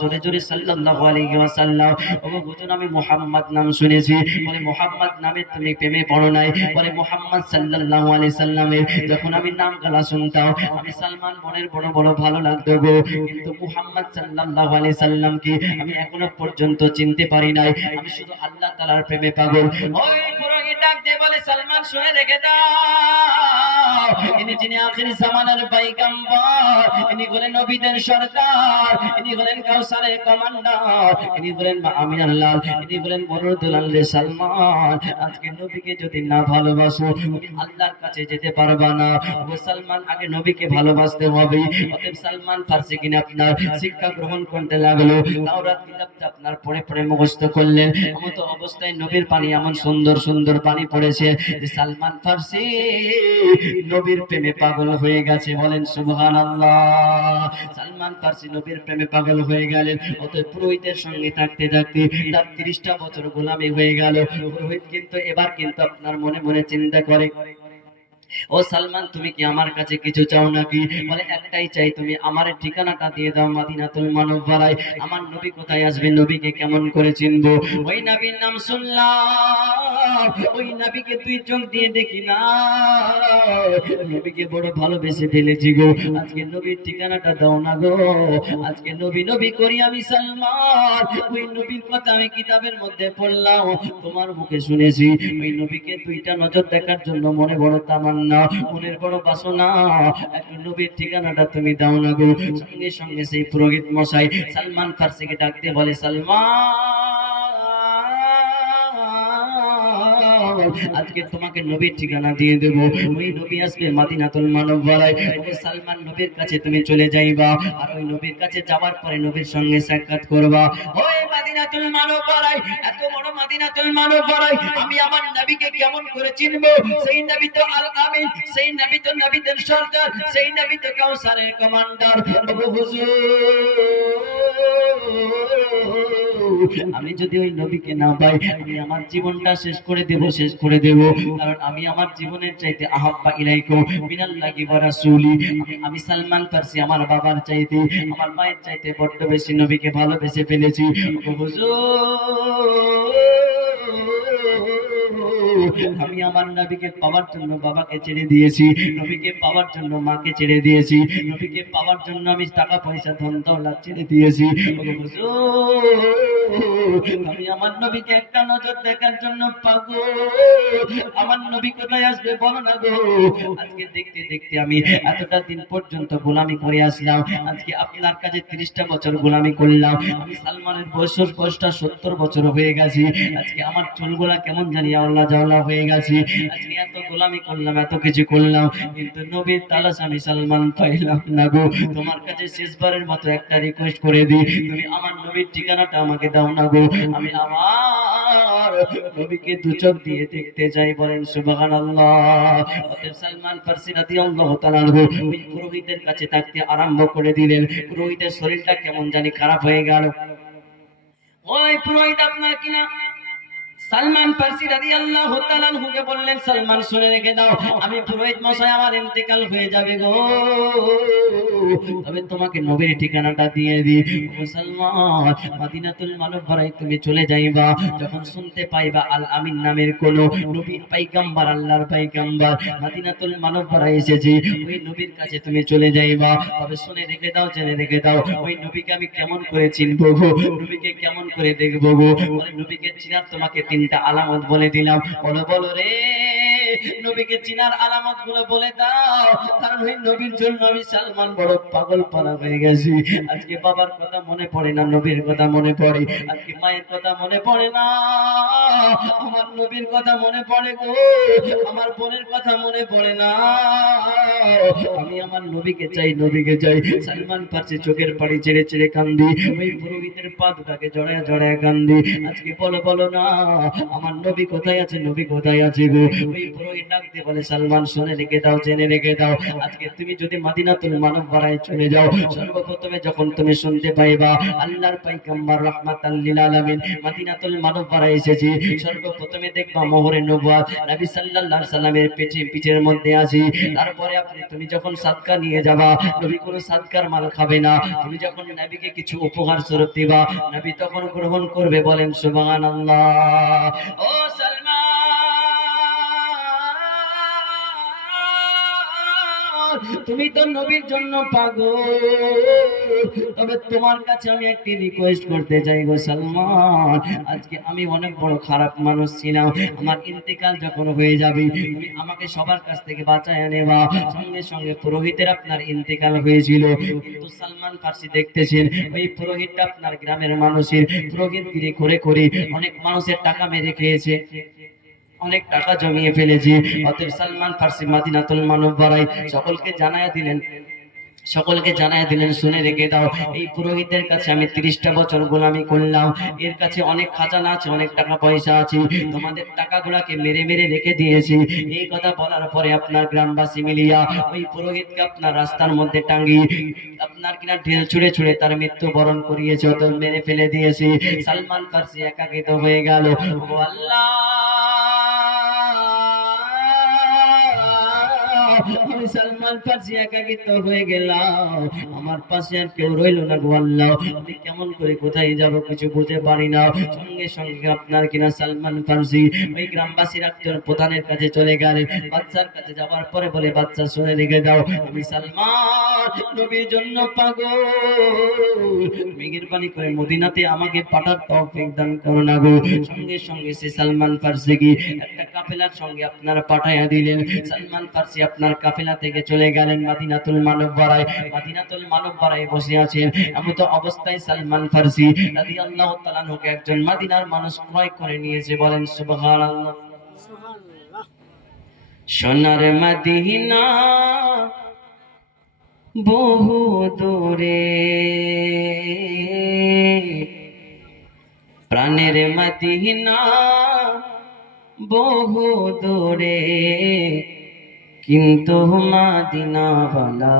জোরে জোরে সাল্লাল্লাহু আলাইহি ওয়াসাল্লাম। ও হুজুর, আমি মুহাম্মদ নাম শুনেছি। বলে মুহাম্মদ নামে তুমি প্রেমে পড়ো নাই? বলে মুহাম্মদ সাল্লাল্লাহু আলাইহি সাল্লামের যখন আমি নাম গালা শুনতাম, আমি সালমান মনের বড় বড় ভালো লাগতো গো, কিন্তু মুহাম্মদ সাল্লাল্লাহু আলাইহি সাল্লামকে আমি এখনো পর্যন্ত চিনতে পারি নাই। আমি শুধু আল্লাহ তাআলার প্রেমে পাগল। ওই পুরোহিত ডাক দিয়ে বলে, সালমান শুনে রেখে দাও, ইনি যিনি আখির জামানার পয়গম্বর, ইনি হলেন নবীদের সরদার, ইনি হলেন কাউসারের কমান্ডার, ইনি হলেন মা আমিনার লাল, ইনি হলেন মরুদুল আল্লাহ সালমান। আজকে নবীকে যদি না ভালোবাসো, তুমি আল্লাহর কাছে যেতে পারবা না। ও সালমান, আগে নবীকে ভালোবাসতে হবে। অতএব সালমান ফার্সি কিনে আপনার শিক্ষা গ্রহণ করতে লাগলো, তাওরাত কিতাবটা আপনার পড়ে পড়ে মুখস্থ করলেন। এমতো অবস্থায় নবীর পানি এমন সুন্দর সুন্দর পানি পড়েছে যে সালমান ফার্সি নবীর প্রেমে পাগল হয়ে গেছে। বলেন সুবহানাল্লাহ। সালমান ফার্সি নবীর প্রেমে পাগল হয়ে গেলেন। অতএব পুরোহিতের সঙ্গে থাকতে থাকতে তার 30টা বছর গোলামি হয়ে গেল। পুরোহিত কিন্তু এবার কিন্তু আপনার মনে মনে চিন্তা করে, ও সালমান, তুমি কি আমার কাছে কিছু চাও নাকি? বলে একটাই চাই, তুমি আমার ঠিকানাটা দিয়ে দাও মদিনাতুল মুনাওয়ারায়। আমার নবী কোথায় আসবে, নবীকে কেমন করে চিনবো? ওই নবীর নাম শুনলাম, ওই নবীকে তুই চোখ দিয়ে দেখি না, নবীকে বড় ভালোবেসে ফেলেছি গো। আজকে নবীর ঠিকানাটা দাও না গো। আজকে নবী নবী করি আমি সালমান, ওই নবীর কথা আমি কিতাবের মধ্যে পড়লাম, তোমার মুখে শুনেছি। ওই নবীকে দুইটা নজর দেখার জন্য মনে বড় তামান্না, মনের বড় বাসনা। একটু নবীর ঠিকানাটা তুমি দাও না গো। সঙ্গে সঙ্গে সেই পুরোহিত মশাই সালমান ফার্সিকে ডাকতে বলে, সালমান, আজকে তোমাকে নবীর ঠিকানা দিয়ে দেব। ওই নবী আসবে মদিনাতুল মুনাওয়ারায়। ওই সালমান, নবীর কাছে তুমি চলে যাইবা, আর ওই নবীর কাছে যাওয়ার পরে নবীর সঙ্গে সাক্ষাৎ করবা। ওই মদিনাতুল মুনাওয়ারায়, এত বড় মদিনাতুল মুনাওয়ারায় আমি আমার নবীকে কেমন করে চিনবো? সেই নবী তো আল আমিন, সেই নবী তো নবীদের সরদার, সেই নবী তো কাউসারের কমান্ডার। ওগো হুজুর, আমি যদি ওই নবীকে না পাই, আমি আমার জীবনটা শেষ করে দেব, শেষ করে দেব। কারণ আমি আমার জীবনের চাইতে আহাব্বা ইলাইকুম মিনাল্লাহি ওয়া রাসূলি, আমি সালমান ফার্সি আমার বাবার চাইতে, আমার মায়ের চাইতে বড্ড বেশি নবীকে ভালোবেসে ফেলেছি। ও হুজুর, আমি আমার নবীকে পাওয়ার জন্য বাবাকে ছেড়ে দিয়েছি, নবীকে পাওয়ার জন্য মাকে ছেড়ে দিয়েছি, নবীকে পাওয়ার জন্য আমি টাকা পয়সা ধন দৌলত ছেড়ে দিয়েছি। ও হুজুর, আমি আমার নবীকে একটা নজর দেখার জন্য পাগল। আমার নবী কোথায় আসবে বলো না গো। আজকে দেখতে দেখতে আমি এতটা দিন পর্যন্ত গোলামি করে আসলাম, আজকে আপনার কাছে 30টা বছর গোলামি করলাম। আমি সালমানের বয়সটা 70 বছর হয়ে গেছে। আজকে আমার চুলগুলা কেমন জানি আল্লাহ জাওলা হয়ে গেছে। আজকে এত গোলামি করলাম, এত কিছু করলাম, কিন্তু নবীর তালাশ আমি সালমান পাইলাম না গো। তোমার কাছে শেষবারের মতো একটা রিকোয়েস্ট করে দিই, তুমি আমার নবীর ঠিকানাটা আমাকে দাও না গো। আমি আমার নবীকে দু চোখ দিয়ে দেখতে চাই। বলেন সুবহানাল্লাহ। অতএব সালমান ফার্সি রাদিয়াল্লাহু তাআলা আনহু ওই পুরোহিতের কাছে থাকতে আরম্ভ করে দিলেন। পুরোহিতের শরীরটা কেমন জানি খারাপ হয়ে গেল। ওই পুরোহিত আপনার কিনা সালমান ফার্সি রাদিয়াল্লাহু তাআলা আনহুকে বললেন, সালমান শুনে রেখে দাও, আমি পুরোহিত মশাই, আমার ইন্তেকাল হয়ে যাবে গো, তবে তোমাকে নবীর ঠিকানাটা দিয়ে দিই। ও সালমান, মদিনাতুল মুনাওয়ারায় তুমি চলে যাইবা, যখন শুনতে পাইবা আল আমিন নামের কোন নবী পয়গম্বর, আল্লাহর পয়গম্বর মদিনাতুল মুনাওয়ারায় এসেছে, ওই নবীর কাছে তুমি চলে যাইবা। তবে শুনে রেখে দাও, জেনে রেখে দাও, ওই নবীকে আমি কেমন করে চিনবো গো, নবীকে কেমন করে দেখবো গো। ওই নবীকে চিনার তোমাকে 3টা আলামত বলে দিলাম। বলো বলো রে, নবীকে চিনার আলামত গুলো বলে দাও, কারণ ওই নবীর জন্য আমি সালমান বড় পাগল পারা হয়ে গেছি। আজকে বাবার কথা মনে পড়ে না, নবীর কথা মনে পড়ে। আজকে মায়ের কথা মনে পড়ে না, আমার নবীর কথা মনে পড়ে গো। আমার বোনের কথা মনে পড়ে না, আমি আমার নবীকে চাই, নবীকে চাই। সালমান ফার্সি চোখের পানি ছেড়ে ছেড়ে কান্দি, ওই পুরোহিতের পা দুটাকে জড়ায় জড়ায় কান্দি। আজকে বলো বলো না, আমার নবী কোথায় আছে, নবী কোথায় আছে গো। ওই পুরোহিত ডাক দিয়ে বলে সালমান শুনে রেখে দাও, জেনে রেখে দাও, আজকে তুমি যদি মদিনাতুল মুনাওয়ারায় চলে যাও, সর্বপ্রথমে যখন তুমি শুনতে পাইবা আল্লাহর পয়গম্বর রাহমাতাল লিল আলামিন মদিনাতুল মুনাওয়ারায় এসেছে, সর্বপ্রথমে দেখবা মোহরে নবুয়ত নবী সাল্লাল্লাহু আলাইহি সাল্লামের পিঠের মধ্যে আছে। তারপরে তুমি যখন সাদকা নিয়ে যাবা, নবী কোনো সাদকার মাল খাবে না। তুমি যখন নবীকে কিছু উপহার স্বরূপ দিবা, নবী তখন গ্রহণ করবে। বলেন সুবহানাল্লাহ। ও সালমান, তুমি তো নবীর জন্য পাগল, তবে তোমার কাছে আমি একটি রিকোয়েস্ট করতে চাই গো সালমান, আজকে আমি অনেক বড় খারাপ মানুষ ছিলাম, আমার ইন্তেকাল যখন হয়ে যাবে তুমি আমাকে সবার কাছ থেকে বাঁচায় নেবা। সঙ্গে সঙ্গে পুরোহিতের আপনার ইন্তেকাল হয়েছিল, কিন্তু সালমান ফার্সি দেখতেছেন ওই পুরোহিতটা আপনার গ্রামের মানুষের পুরোহিতগিরি করে করে অনেক মানুষের টাকা মেরে খেয়েছে, অনেক টাকা জমিয়ে ফেলেছি। অতএব সালমান ফার্সি মদিনাতুল মুনাওয়ারায় সকলকে জানায় দিলেন শুনে রেখে দাও, এই পুরোহিতের কাছে আমি 30টা বছর গোলামি করলাম, এর কাছে অনেক খাজানা আছে, অনেক টাকা পয়সা আছে, তোমাদের টাকাগুলোকে মেরে মেরে রেখে দিয়েছি। এই কথা বলার পরে আপনার গ্রামবাসী মিলিয়া ওই পুরোহিতকে আপনার রাস্তার মধ্যে টাঙ্গিয়ে আপনার কিনা ঢেল ছুঁড়ে ছুঁড়ে তার মৃত্যু বরণ করিয়েছে, তো মেরে ফেলে দিয়েছে। সালমান ফার্সি একাকিত হয়ে গেল। ও আল্লাহ, আমি সালমান ফার্সি একাকিত্ব হয়ে গেলাম, আমার পাশে আর কেউ রইল না গো আল্লাহ, আমি কেমন করে কোথায় যাব কিছু বুঝে পারি না। সঙ্গে সঙ্গে আপনার কিনা সালমান ফার্সি ওই গ্রামবাসীর একজন প্রধানের কাছে চলে গেলেন। বাচ্চার কাছে যাওয়ার পরে বলে, বাচ্চা শুনে রেখে দাও, আমি সালমান নবীর জন্য পাগল, মেহেরবানি করে মদিনাতে আমাকে পাঠার তৌফিক দান করো না গো। সঙ্গে সঙ্গে সে সালমান ফার্সি কি একটা কাফেলার সঙ্গে আপনারা পাঠাইয়া দিলেন। সালমান ফার্সি আপনার কাফেলা থেকে চলে গেলেন মদিনাতুল মুনাওয়ারায়। মদিনাতুল মুনাওয়ারায় বসে আছেন, এমত অবস্থায় সালমান ফার্সি রাদিয়াল্লাহু তাআলা আনহুকে একজন মদিনার মানুষ ক্রয় করে নিয়েছে। বলেন সুবহানাল্লাহ। সোনার মদিনা বহু দূরে, প্রাণের মদিনা বহু দূরে, কিন্তু মদিনাওয়ালা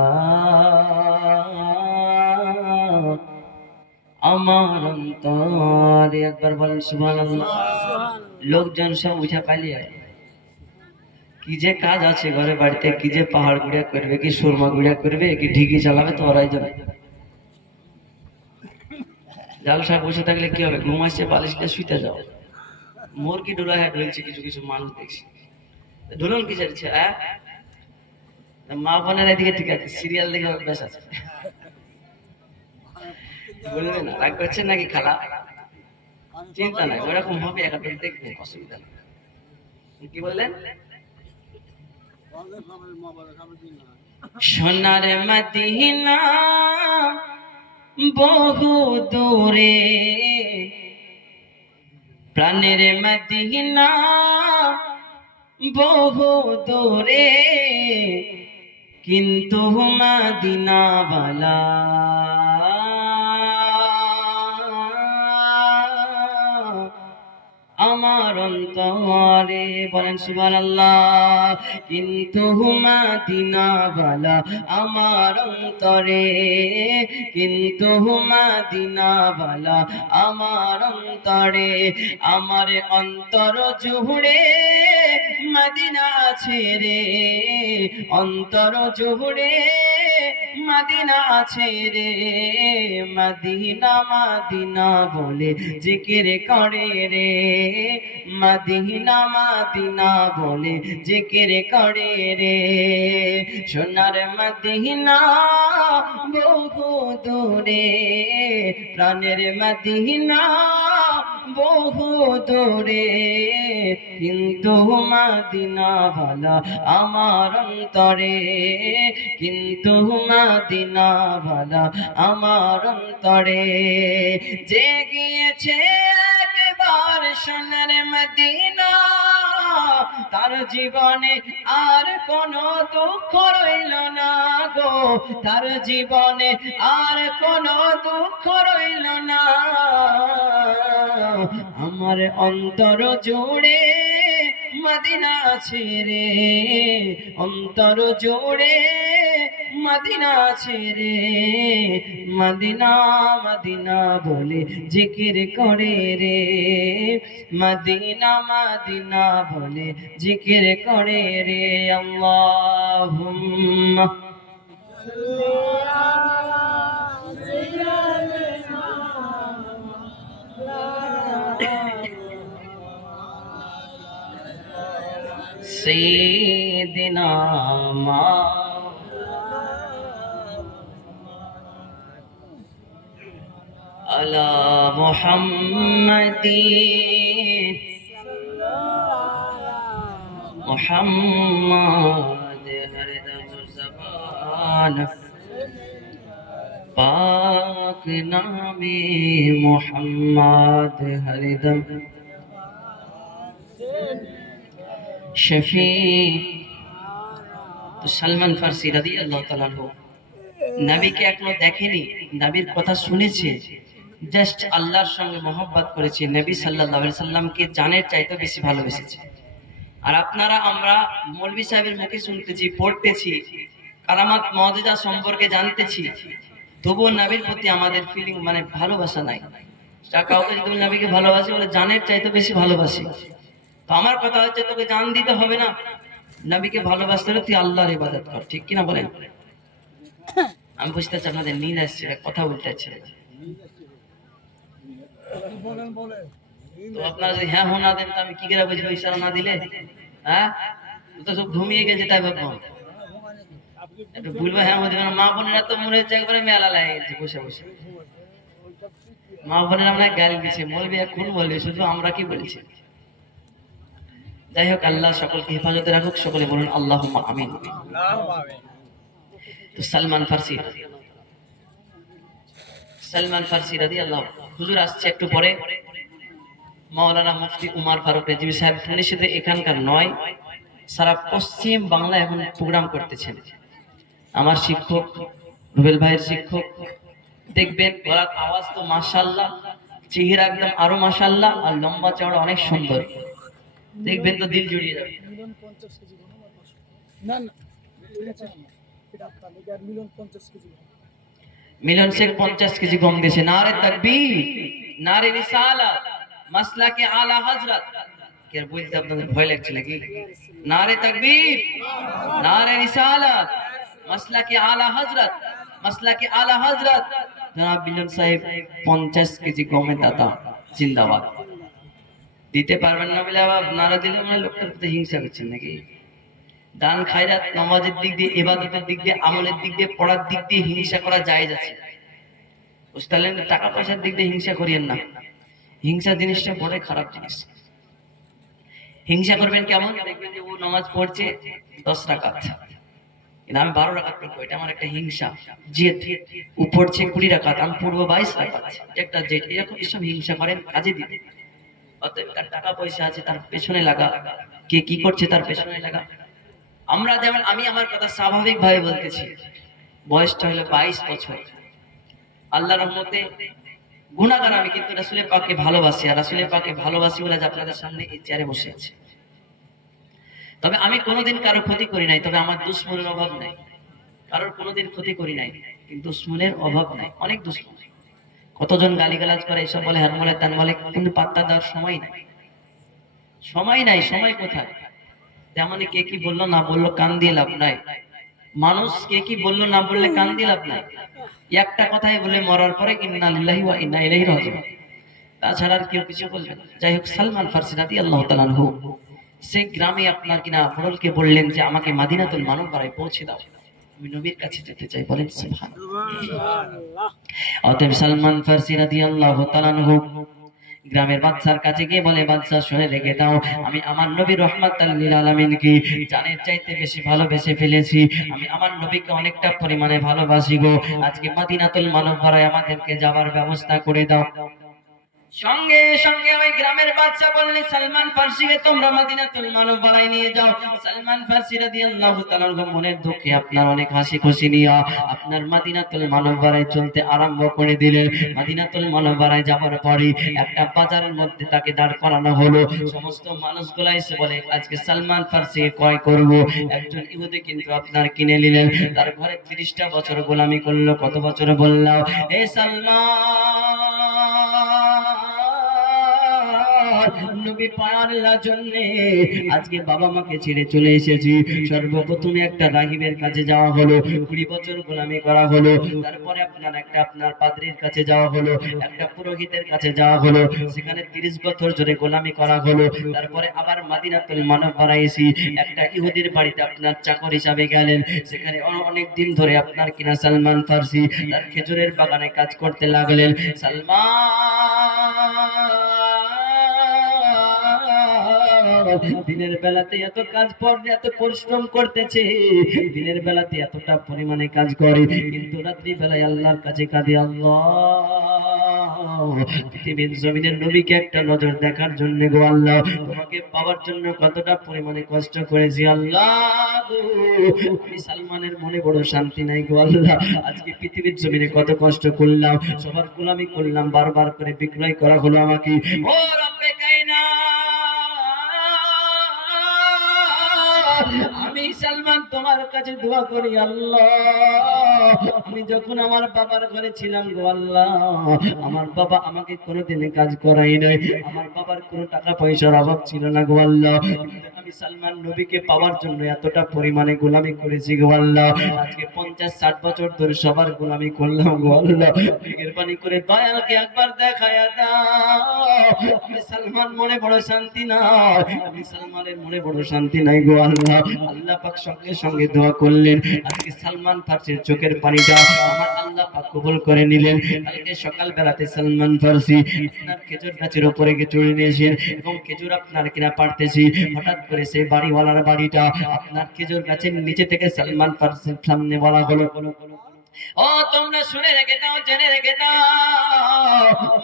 আমার অন্তরে। একবার বলেন সুবহানাল্লাহ। লোকজন সব উঠে পালিয়ে, কি যে কাজ আছে ঘরে বাড়িতে, কি যে পাহাড় গুড়িয়া করবে, কি সুরমা গুড়িয়া করবে, কি ঢিকি চালাবে, তো ওরাই যাবে। জালসা বসে থাকলে কি হবে, ঘুম আসছে বালিশকে শুইতে যাও। মুরগি ডোলা হ্যাঁ ঢুলছে কিছু কিছু মানুষ দেখছি, ঢুলন কি চাইছে মা বোনের এদিকে ঠিক আছে, সিরিয়াল দেখে অভ্যাস আছে। বলবে না রাগ করছেন নাকি খালা, চিন্তা নাই, ওরকম হবে, এখন দেখবে, অসুবিধা নেই। কি বললেন? সোনার মদিনা বহু দূরে, প্রাণের মদিনা বহু দূরে, কিন্তু মদিনাওয়ালা আমার অন্তরে। বলেন সুবহানাল্লাহ। কিন্তু মদিনাওয়ালা আমার অন্তরে, কিন্তু মদিনাওয়ালা আমার অন্তরে, আমার অন্তর জুড়ে মদিনা আছে রে, অন্তর জুড়ে মদিনা আছে রে, মদিনা মদিনা বলে জিকির করে রে, মদিনা মদিনা বলে জিকির করে রে। সোনার মদিনা বহু দূরে, প্রাণের মদিনা বহু দূরে, কিন্তু মদিনাওয়ালা আমার অন্তরে, কিন্তু মদিনাওয়ালা আমার অন্তরে। যে গিয়েছে একবার সোনার মদিনা, তার জীবনে আর কোনো দুঃখ রইল না গো, তার জীবনে আর কোনো দুঃখ রইল না। আমার অন্তর জুড়ে মদিনা ছেড়ে অন্তর জোড়ে মদিনা ছেড়ে মদিনা মদিনা বলে জিকির করে রে মদিনা মদিনা বলে জিকির করে রে আল্লাহুম্মা سيدنا على محمد محمد ہر دم زبان پاک نام محمد ہر دم শফি। তো সালমান ফারসি রাদিয়াল্লাহু তাআলা আনহু নবীকে এখনো দেখেনি, নবীর কথা শুনেছে, জাস্ট আল্লাহর সঙ্গে মহব্বত করেছে, নবী সাল্লাল্লাহু আলাইহি সাল্লামকে জানের চাইতে বেশি ভালোবেসেছে। আর আপনারা আমরা মৌলভী সাহেবের মুখে শুনতেছি, পড়তেছি, কারামাত মুআজিজা সম্পর্কে জানতেছি, তবুও নবীর প্রতি আমাদের ফিলিং মানে ভালোবাসা নাই। কাউকে যদি নবীকে ভালোবাসি বলে জানের চাইতে বেশি ভালোবাসি। তো আমার কথা হচ্ছে তোকে জান দিতে হবে না, নবীকে ভালোবাসতে হলে তুই আল্লাহর ইবাদত কর, ঠিক কিনা বলেন? আমি বুঝতে চাচ্ছি আপনাদের নীল আসছে, কথা বলতে চাচ্ছি। তো আপনারা যদি হ্যাঁ হো না দেন তো আমি কি করে বুঝবো ইশারা না দিলে? হ্যাঁ, তো সব ঘুমিয়ে গেছে তাই ভাববো একটু ভুলবো হ্যাঁ হতে পারে। মা বোনেরা তো মনে হচ্ছে একবারে মেলা লাগে গেছে বসে বসে। মা বোনেরা আমরা গালি দিচ্ছে, বলবে এখন বলবে, শুধু আমরা কি বলছি। যাই হোক, আল্লাহ সকলকে হেফাজতে রাখুক, সকলে বলুন আল্লাহুম্মা আমিন। তো সালমান ফারসি রাদিয়াল্লাহু হুজুর আসছে একটু পরে। মাওলানা মুফতি উমর ফারুক রিজভী সাহেব শুধু এখানকার নয়, সারা পশ্চিম বাংলা এখন প্রোগ্রাম করতেছেন। আমার শিক্ষক রুবেল ভাইয়ের শিক্ষক, দেখবেন গলার আওয়াজ তো মাশাআল্লাহ, চেহারা একদম আরো মাশাআল্লাহ, আর লম্বা চওড়া অনেক সুন্দর, দেখবেন তো দিল জুড়িয়ে যাবে। মিলন শেখ 50 কেজি গম দিয়েছে। নারে তাকবীর, নারে রিসালাত, মাসলাকে আলা হযরত। কে বলতে আপনাদের ভয় লাগছে নাকি? নারে তাকবীর, নারে রিসালাত, মাসলাকে আলা হযরত, মাসলাকে আলা হযরত। জনাব মিলন সাহেব 50 কেজি গমের দাতা, জিন্দাবাদ। দিতে পারবেন না বলে আবার নারা দিলে মানে লোকটার প্রতি হিংসা করছেন নাকি? দান খায়রাত নামাজের দিক দিয়ে, ইবাদতের দিক দিয়ে, আমলের দিক দিয়ে, পড়ার দিক দিয়ে হিংসা করা জায়েজ আছে। বুঝতে পারলেন? টাকা পয়সার দিক দিয়ে হিংসা করিয়েন না, হিংসা জিনিসটা বড় খারাপ জিনিস। হিংসা করবেন কেমন? দেখবেন যে ও নামাজ পড়ছে 10 রাকাত, কিন্তু আমি 12 রাকাত পড়বো, এটা আমার একটা হিংসা। জেদ। ও পড়ছে 20 রাকাত, আমি পড়বো 22 রাকাত, একটা জেদ। এরকম এসব হিংসা করেন কাজে দিতে। অতএব তার টাকা পয়সা আছে, তার পেছনে লাগা, কে কি করছে তার পেছনে লাগা। আমরা যেমন, আমি আমার কথা স্বাভাবিক ভাবে বলতেছি, বয়সটা হলো 22 বছর, আল্লাহর রহমতে গুনাহগার আমি, কিন্তু রাসূলের পাককে ভালোবাসি। আর রাসূলের পাককে ভালোবাসি বলে আজ আপনাদের সামনে এই চেয়ারে বসে আছি। তবে আমি কোনোদিন কারো ক্ষতি করি নাই, তবে আমার দুশমনের অভাব নাই। কারোর কোনোদিন ক্ষতি করি নাই, কিন্তু দুশমনের অভাব নাই। অনেক দুশমন, কতজন গালিগালাজ করে, এসব বলে, হ্যান বলে, ত্যান বলে, কিন্তু পাত্তা দেওয়ার সময় নাই। সময় নাই, সময় কোথায়? তেমনি কে কি বললো না বললো কান দিয়ে লাভ নাই। মানুষ কে কি বললো না বললে কান দিয়ে লাভ নাই। একটা কথাই বলে মরার পরে ইন্না লিল্লাহি ওয়া ইন্না ইলাইহি রাজিউন, তাছাড়া আর কেউ কিছু বলবে না। যাই হোক, সালমান ফারসি রাদিয়াল্লাহু তাআলা আনহু সেই গ্রামে আপনার কিনা ফরলকে বললেন যে আমাকে মদিনাতুল মুনাওয়ারায় পৌঁছে দাও, আমি নবীর কাছে যেতে চাই। বলেন সুবহানাল্লাহ। অতএব সালমান ফারসি রাদিয়াল্লাহু তাআলা আনহু গ্রামের বাদশার কাছে গিয়ে বলে, বাদশা শুনে রেখে দাও, আমি আমার নবী রাহমাতাল লিল আলামিনকে জানের চাইতে বেশি ভালোবেসে ফেলেছি। আমি আমার নবীকে অনেকটা পরিমাণে ভালোবাসি গো। আজকে মদিনাতুল মুনাওয়ারায় আমাদেরকে যাওয়ার ব্যবস্থা করে দাও। সঙ্গে সঙ্গে ওই গ্রামের বাদশা বললে সালমান ফার্সিকে তোমরা মদিনাতুল মুনাওয়ারায় নিয়ে যাও। সালমান ফার্সি রাদিয়াল্লাহু তাআলা মনের দুঃখে আপনার অনেক হাসি খুশি নিয়ে আপনার মদিনাতুল মুনাওয়ারায় চলতে আরম্ভ করে দিলেন। মদিনাতুল মুনাওয়ারায় যাওয়ার পরে একটা বাজারের মধ্যে তাকে দাঁড় করানো হলো। সমস্ত মানুষগুলো এসে বলে আজকে সালমান ফার্সিকে ক্রয় করব। একজন ইহুদি কিন্তু আপনার কিনে নিলেন, তার ঘরে 30টা বছর গোলামি করলো। কত বছর বললাম? এ সালমান, নবী পাওয়ার জন্য আজকে বাবা মাকে ছেড়ে চলে এসেছি। সর্বপ্রথমে একটা রাহিবের কাছে যাওয়া হলো, 20 বছর গোলামি করা হলো। তারপরে আপনার পাদ্রীর কাছে যাওয়া হলো, একটা পুরোহিতের কাছে যাওয়া হলো, সেখানে 30 বছর ধরে গোলামি করা হলো। তারপরে আবার মদিনাতুল মুনাওয়ারায় এসে একটা ইহুদির বাড়িতে আপনার চাকর হিসাবে গেলেন। সেখানে অনেক দিন ধরে আপনার কিনা সালমান ফার্সি তার খেজুরের বাগানে কাজ করতে লাগলেন। দিনের বেলাতে এত কাজ করে, এত পরিশ্রম করতেছে, দিনের বেলাতে এতটা পরিমাণে কাজ করে, কিন্তু রাত্রি বেলায় আল্লাহর কাছে কাঁদে, আল্লাহ পৃথিবীর জমিনের নবীকে একটা নজর দেখার জন্য গো আল্লাহ, তোমাকে পাওয়ার জন্য কতটা পরিমাণে কষ্ট করেছি আল্লাহ গো। আমি সালমানের মনে বড় শান্তি নাই গো আল্লাহ। আজকে পৃথিবীর জমিনে কত কষ্ট করলাম, সবার গোলামি করলাম, বারবার করে বিক্রয় করা হলো আমাকে। ও রব্বে কায়না, আমি সালমান তোমার কাছে দোয়া করি আল্লাহ, আমি যখন আমার বাবার ঘরে ছিলাম গো আল্লাহ, আমার বাবা আমাকে কোনোদিনে কাজ করাই নাই, আমার বাবার কোনো টাকা পয়সার অভাব ছিল না গো আল্লাহ, কিন্তু আমি সালমান নবীকে পাওয়ার জন্য এতটা পরিমাণে গোলামি করেছি গো আল্লাহ। আজকে 50-60 বছর ধরে সবার গোলামি করলাম গো আল্লাহ, মেহেরবানি করে দয়ালকে একবার দেখায়া দাও। আমি সালমান মনে বড় শান্তি নাই, আমি সালমানের মনে বড় শান্তি নাই গো আল্লাহ। আল্লাহ পাক সঙ্গে সঙ্গে দোয়া করলেন, আজকে সালমান ফার্সির চোখের পানিটা আমার আল্লাহ পাক কবুল করে নিলেন। কালকে সকাল বেলাতে সালমান ফার্সি আপনার খেজুর গাছের উপরে গিয়ে চড়ে নিয়েছেন এবং খেজুর আপনার কিনা পারতেছি, হঠাৎ করে সেই বাড়িওয়ালার বাড়িটা আপনার খেজুর গাছের নিচে থেকে সালমান ফার্সির সামনে বলা হলো, ও তোমরা শুনে রেখে দাও, জেনে রেখে দাও,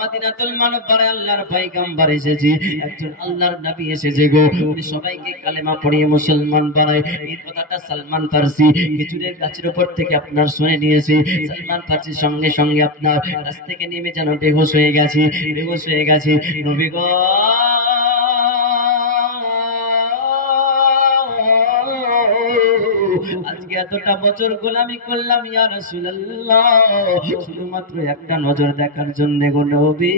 মদিনাতুল মুনাওয়ারায় আল্লাহর পয়গম্বর এসেছে, একজন আল্লাহর নবী এসেছে গো, উনি সবাইকে কালেমা পড়িয়ে মুসলমান বানায়। এই কথাটা সালমান ফার্সি খেজুরের গাছের উপর থেকে আপনার শুনে নিয়েছে। সালমান ফার্সি সঙ্গে সঙ্গে আপনার কাছ থেকে নেমে যেন বেহুশ হয়ে গেছে, বেহুশ হয়ে গেছে। নবী গো, আজকে এতটা বছর গোলামি করলাম ইয়া রাসূলুল্লাহ, শুধুমাত্র একটা নজর দেখার জন্য গো নবী,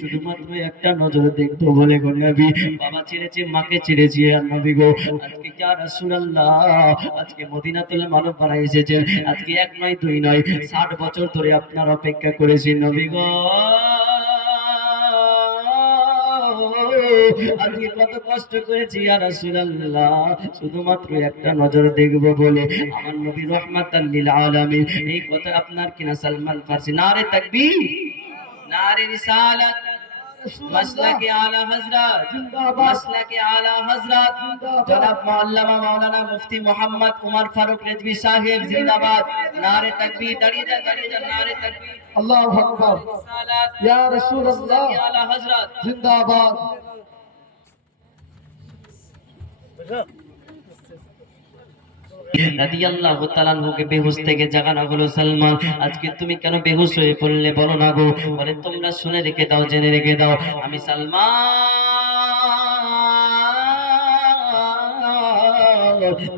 শুধুমাত্র একটা নজর দেখবো বলে গো নবী, বাবা ছেড়েছে, মাকে ছেড়েছি আর নবী গো, আজকে ইয়া রাসূলুল্লাহ আজকে মদিনাতুল মুনাওয়ারায় এসেছেন, আজকে এক নয় দুই নয় 60 বছর ধরে আপনার অপেক্ষা করেছি নবী গো। আজকে কত কষ্ট করেছি ইয়া রাসূলুল্লাহ, শুধুমাত্র একটা নজর দেখবো বলে। আমার নবী রাহমাতাল লিল আলামিন, এই কথা আপনার কিনা সালমান ফার্সি নারে তাকবীর, নারে রিসালাত, মাসলাকে আলা হযরত, মাসলাকে আলা হযরত জনাব মাওলানা মাওলানা মুফতি মোহাম্মদ উমর ফারুক রিজভী সাহেব জিন্দাবাদ। নারে তাকবীর, দাঁড়িয়ে যান, দাঁড়িয়ে যান, নারে তাকবীর, আল্লাহু আকবার, রিসালাত, ইয়া রাসূলুল্লাহ মাসলাকে আলা হযরত জিন্দাবাদ। রাদিয়াল্লাহু তাআলা আনহুকে বেহুশ থেকে জাগানো হলো। সালমান, আজকে তুমি কেন বেহুশ হয়ে পড়লে বলো না গো? বলে তোমরা শুনে রেখে দাও, জেনে রেখে দাও, আমি সালমান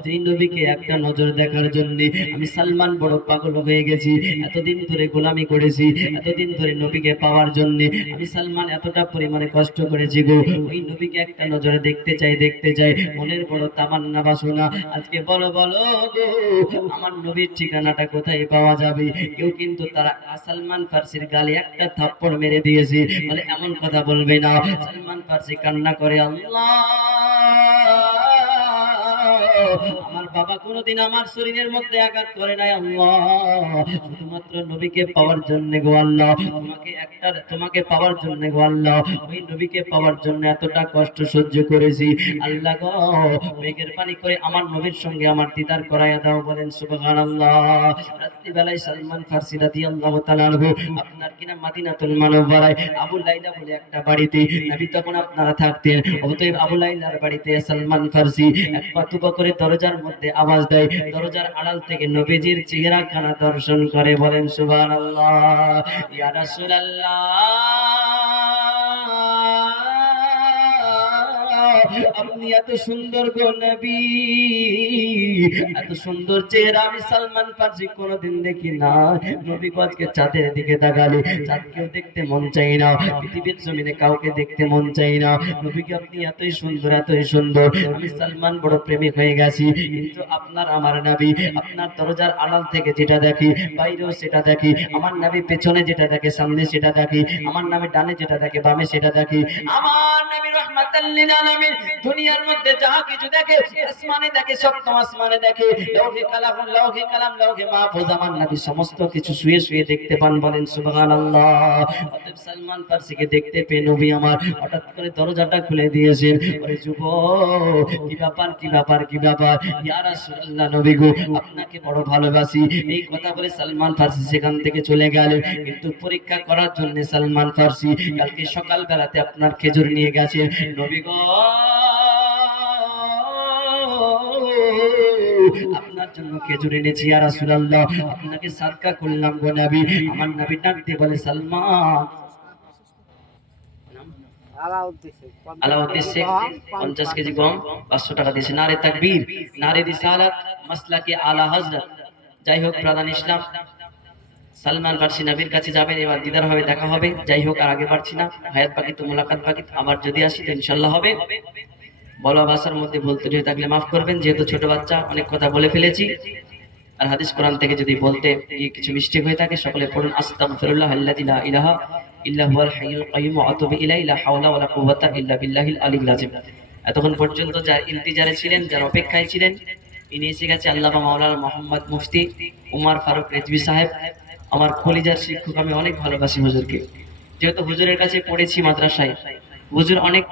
যেই নবীকে একটা নজর দেখার জন্য আমি সালমান বড় পাগল হয়ে গেছি, এতদিন ধরে গোলামি করেছি, এতদিন ধরে নবীকে পাওয়ার জন্য আমি সালমান এতটা পরিমাণে কষ্ট করেছি গো, ওই নবীকে একটা নজরে দেখতে চাই, দেখতে চাই, মনের বড় তামান্না বাসনা। আজকে বলো বলো গো, আমার নবীর ঠিকানাটা কোথায় পাওয়া যাবে? কেউ কিন্তু তারা সালমান ফার্সির গালে একটা থাপ্পড় মেরে দিয়েছে, বলে এমন কথা বলবে না। সালমান ফার্সি কান্না করে, আল্লাহ আমার বাবা কোনোদিন আমার শরীরের মধ্যে আঘাত করে নাই আল্লাহ, শুধুমাত্র নবীকে পাওয়ার জন্য গো আল্লাহ, তোমাকে পাওয়ার জন্য গো আল্লাহ, ওই নবীকে পাওয়ার জন্য এতটা কষ্ট সহ্য করেছি আল্লাহ গো, মেঘের পানি করে আমার নবীর সঙ্গে আমার দিদার করায়া দাও, বলেন সুবহানাল্লাহ। রাত্রিবেলায় সালমান ফারসি রাদিয়াল্লাহু তাআলা আনহু আপনার কিনা মদিনাতুল মুনাওয়ারায় আবু লাইলা বলে একটা বাড়িতে নবী তখন আপনারা থাকতেন, অতএব আবু লাইলার বাড়িতে সালমান ফারসি এক পা দুপা করে দরজার মধ্যে আওয়াজ দেয়, দরজার আড়াল থেকে নবীজির চেহারাখানা দর্শন করে, বলেন সুবহানাল্লাহ। ইয়া রাসূলুল্লাহ আপনি এত সুন্দর গো নবী, এত সুন্দর চেহারা আমি সালমান ফারসি কোনোদিন দেখি না। নবী গো আজকে চাঁদের দিকে তাকালে চাঁদকেও দেখতে মন চাই না, পৃথিবীর জমিনে কাউকে দেখতে মন চাই না। নবীকে আপনি এতই সুন্দর, এতই সুন্দর, আমি সালমান বড় প্রেমিক হয়ে গেছি। কিন্তু আপনার আমার নবী, আপনার দরজার আড়াল থেকে যেটা দেখি বাইরেও সেটা দেখি, আমার নবী পেছনে যেটা দেখে সামনে সেটা দেখি, আমার নবী ডানে যেটা দেখে বামে সেটা দেখি। আমার নবী রাহমাতাল লিল আলামিন দুনিয়ার মধ্যে যা কিছু দেখে, আসমানে দেখে, সপ্তম আসমানে দেখে, লৌহে কালাম, লৌহে কালাম, লৌহে মাহফুজ, আমার নবী সমস্ত কিছু শুয়ে শুয়ে দেখতে পান, বলেন সুবহানাল্লাহ। অতএব সালমান ফারসিকে দেখতে পেয়ে নবী আমার হঠাৎ করে দরজাটা খুলে দিয়েছেন, ওরে যুবক কি ব্যাপার, কি ব্যাপার, কি ব্যাপার? ইয়া রাসূলুল্লাহ নবী গো আপনাকে বড় ভালোবাসি, এই কথা বলে সালমান ফারসি সেখান থেকে চলে গেলেন। কিন্তু পরীক্ষা করার জন্য সালমান ফারসি কালকে সকাল বেলাতে আপনার খেজুর নিয়ে গেছেন, নবী গো আপনার জন্য খেজুর এনেছি ইয়া রাসূলুল্লাহ, আপনাকে সাদকা করলাম গো নবী। আমার নবী ডাক দিয়ে বলে সালমান, আলাউদ্দিন শেখ 50 কেজি গম 500 টাকা দিয়েছে। নারে তাকবীর, নারে রিসালাত, মাসলাকে আলা হযরত। যাই হোক প্রধান ইসলাম সালমান ফারসি নবীর কাছে যাবেন, এবার দিদার হবে, দেখা হবে। যাই হোক আর আগে পারছি না, হায়াত বাকি তো মুলাকাত বাকি, আবার যদি আসি তো ইনশাআল্লাহ হবে। বলা ভাষার মধ্যে ভুল ত্রুটি থাকলে মাফ করবেন, যেহেতু ছোট বাচ্চা অনেক কথা বলে ফেলেছি। আর হাদিস কোরআন থেকে যদি বলতে গিয়ে কিছু মিস্টেক হয়ে থাকে সকলে পড়ুন আস্তাগফিরুল্লাহ আল্লাযী লা ইলাহা ইল্লা হুয়াল হাইয়ুল কাইয়্যুম ওয়া আতুবু ইলাইহি লা হাওলা ওয়া লা কুওয়াতা ইল্লা বিল্লাহিল আলিয়্যিল আযীম। এতক্ষণ পর্যন্ত যারা ইন্তিজারে ছিলেন, যারা অপেক্ষায় ছিলেন, ইনি এসে গেছে আল্লামা মাওলানা মোহাম্মদ মুফতি উমর ফারুক রিজভী সাহেব, আমার কলিজার শিক্ষক। আমি অনেক ভালোবাসি হুজুরকে, যেহেতু হুজুরের কাছে পড়েছি মাদ্রাসায়, হুজুর অনেক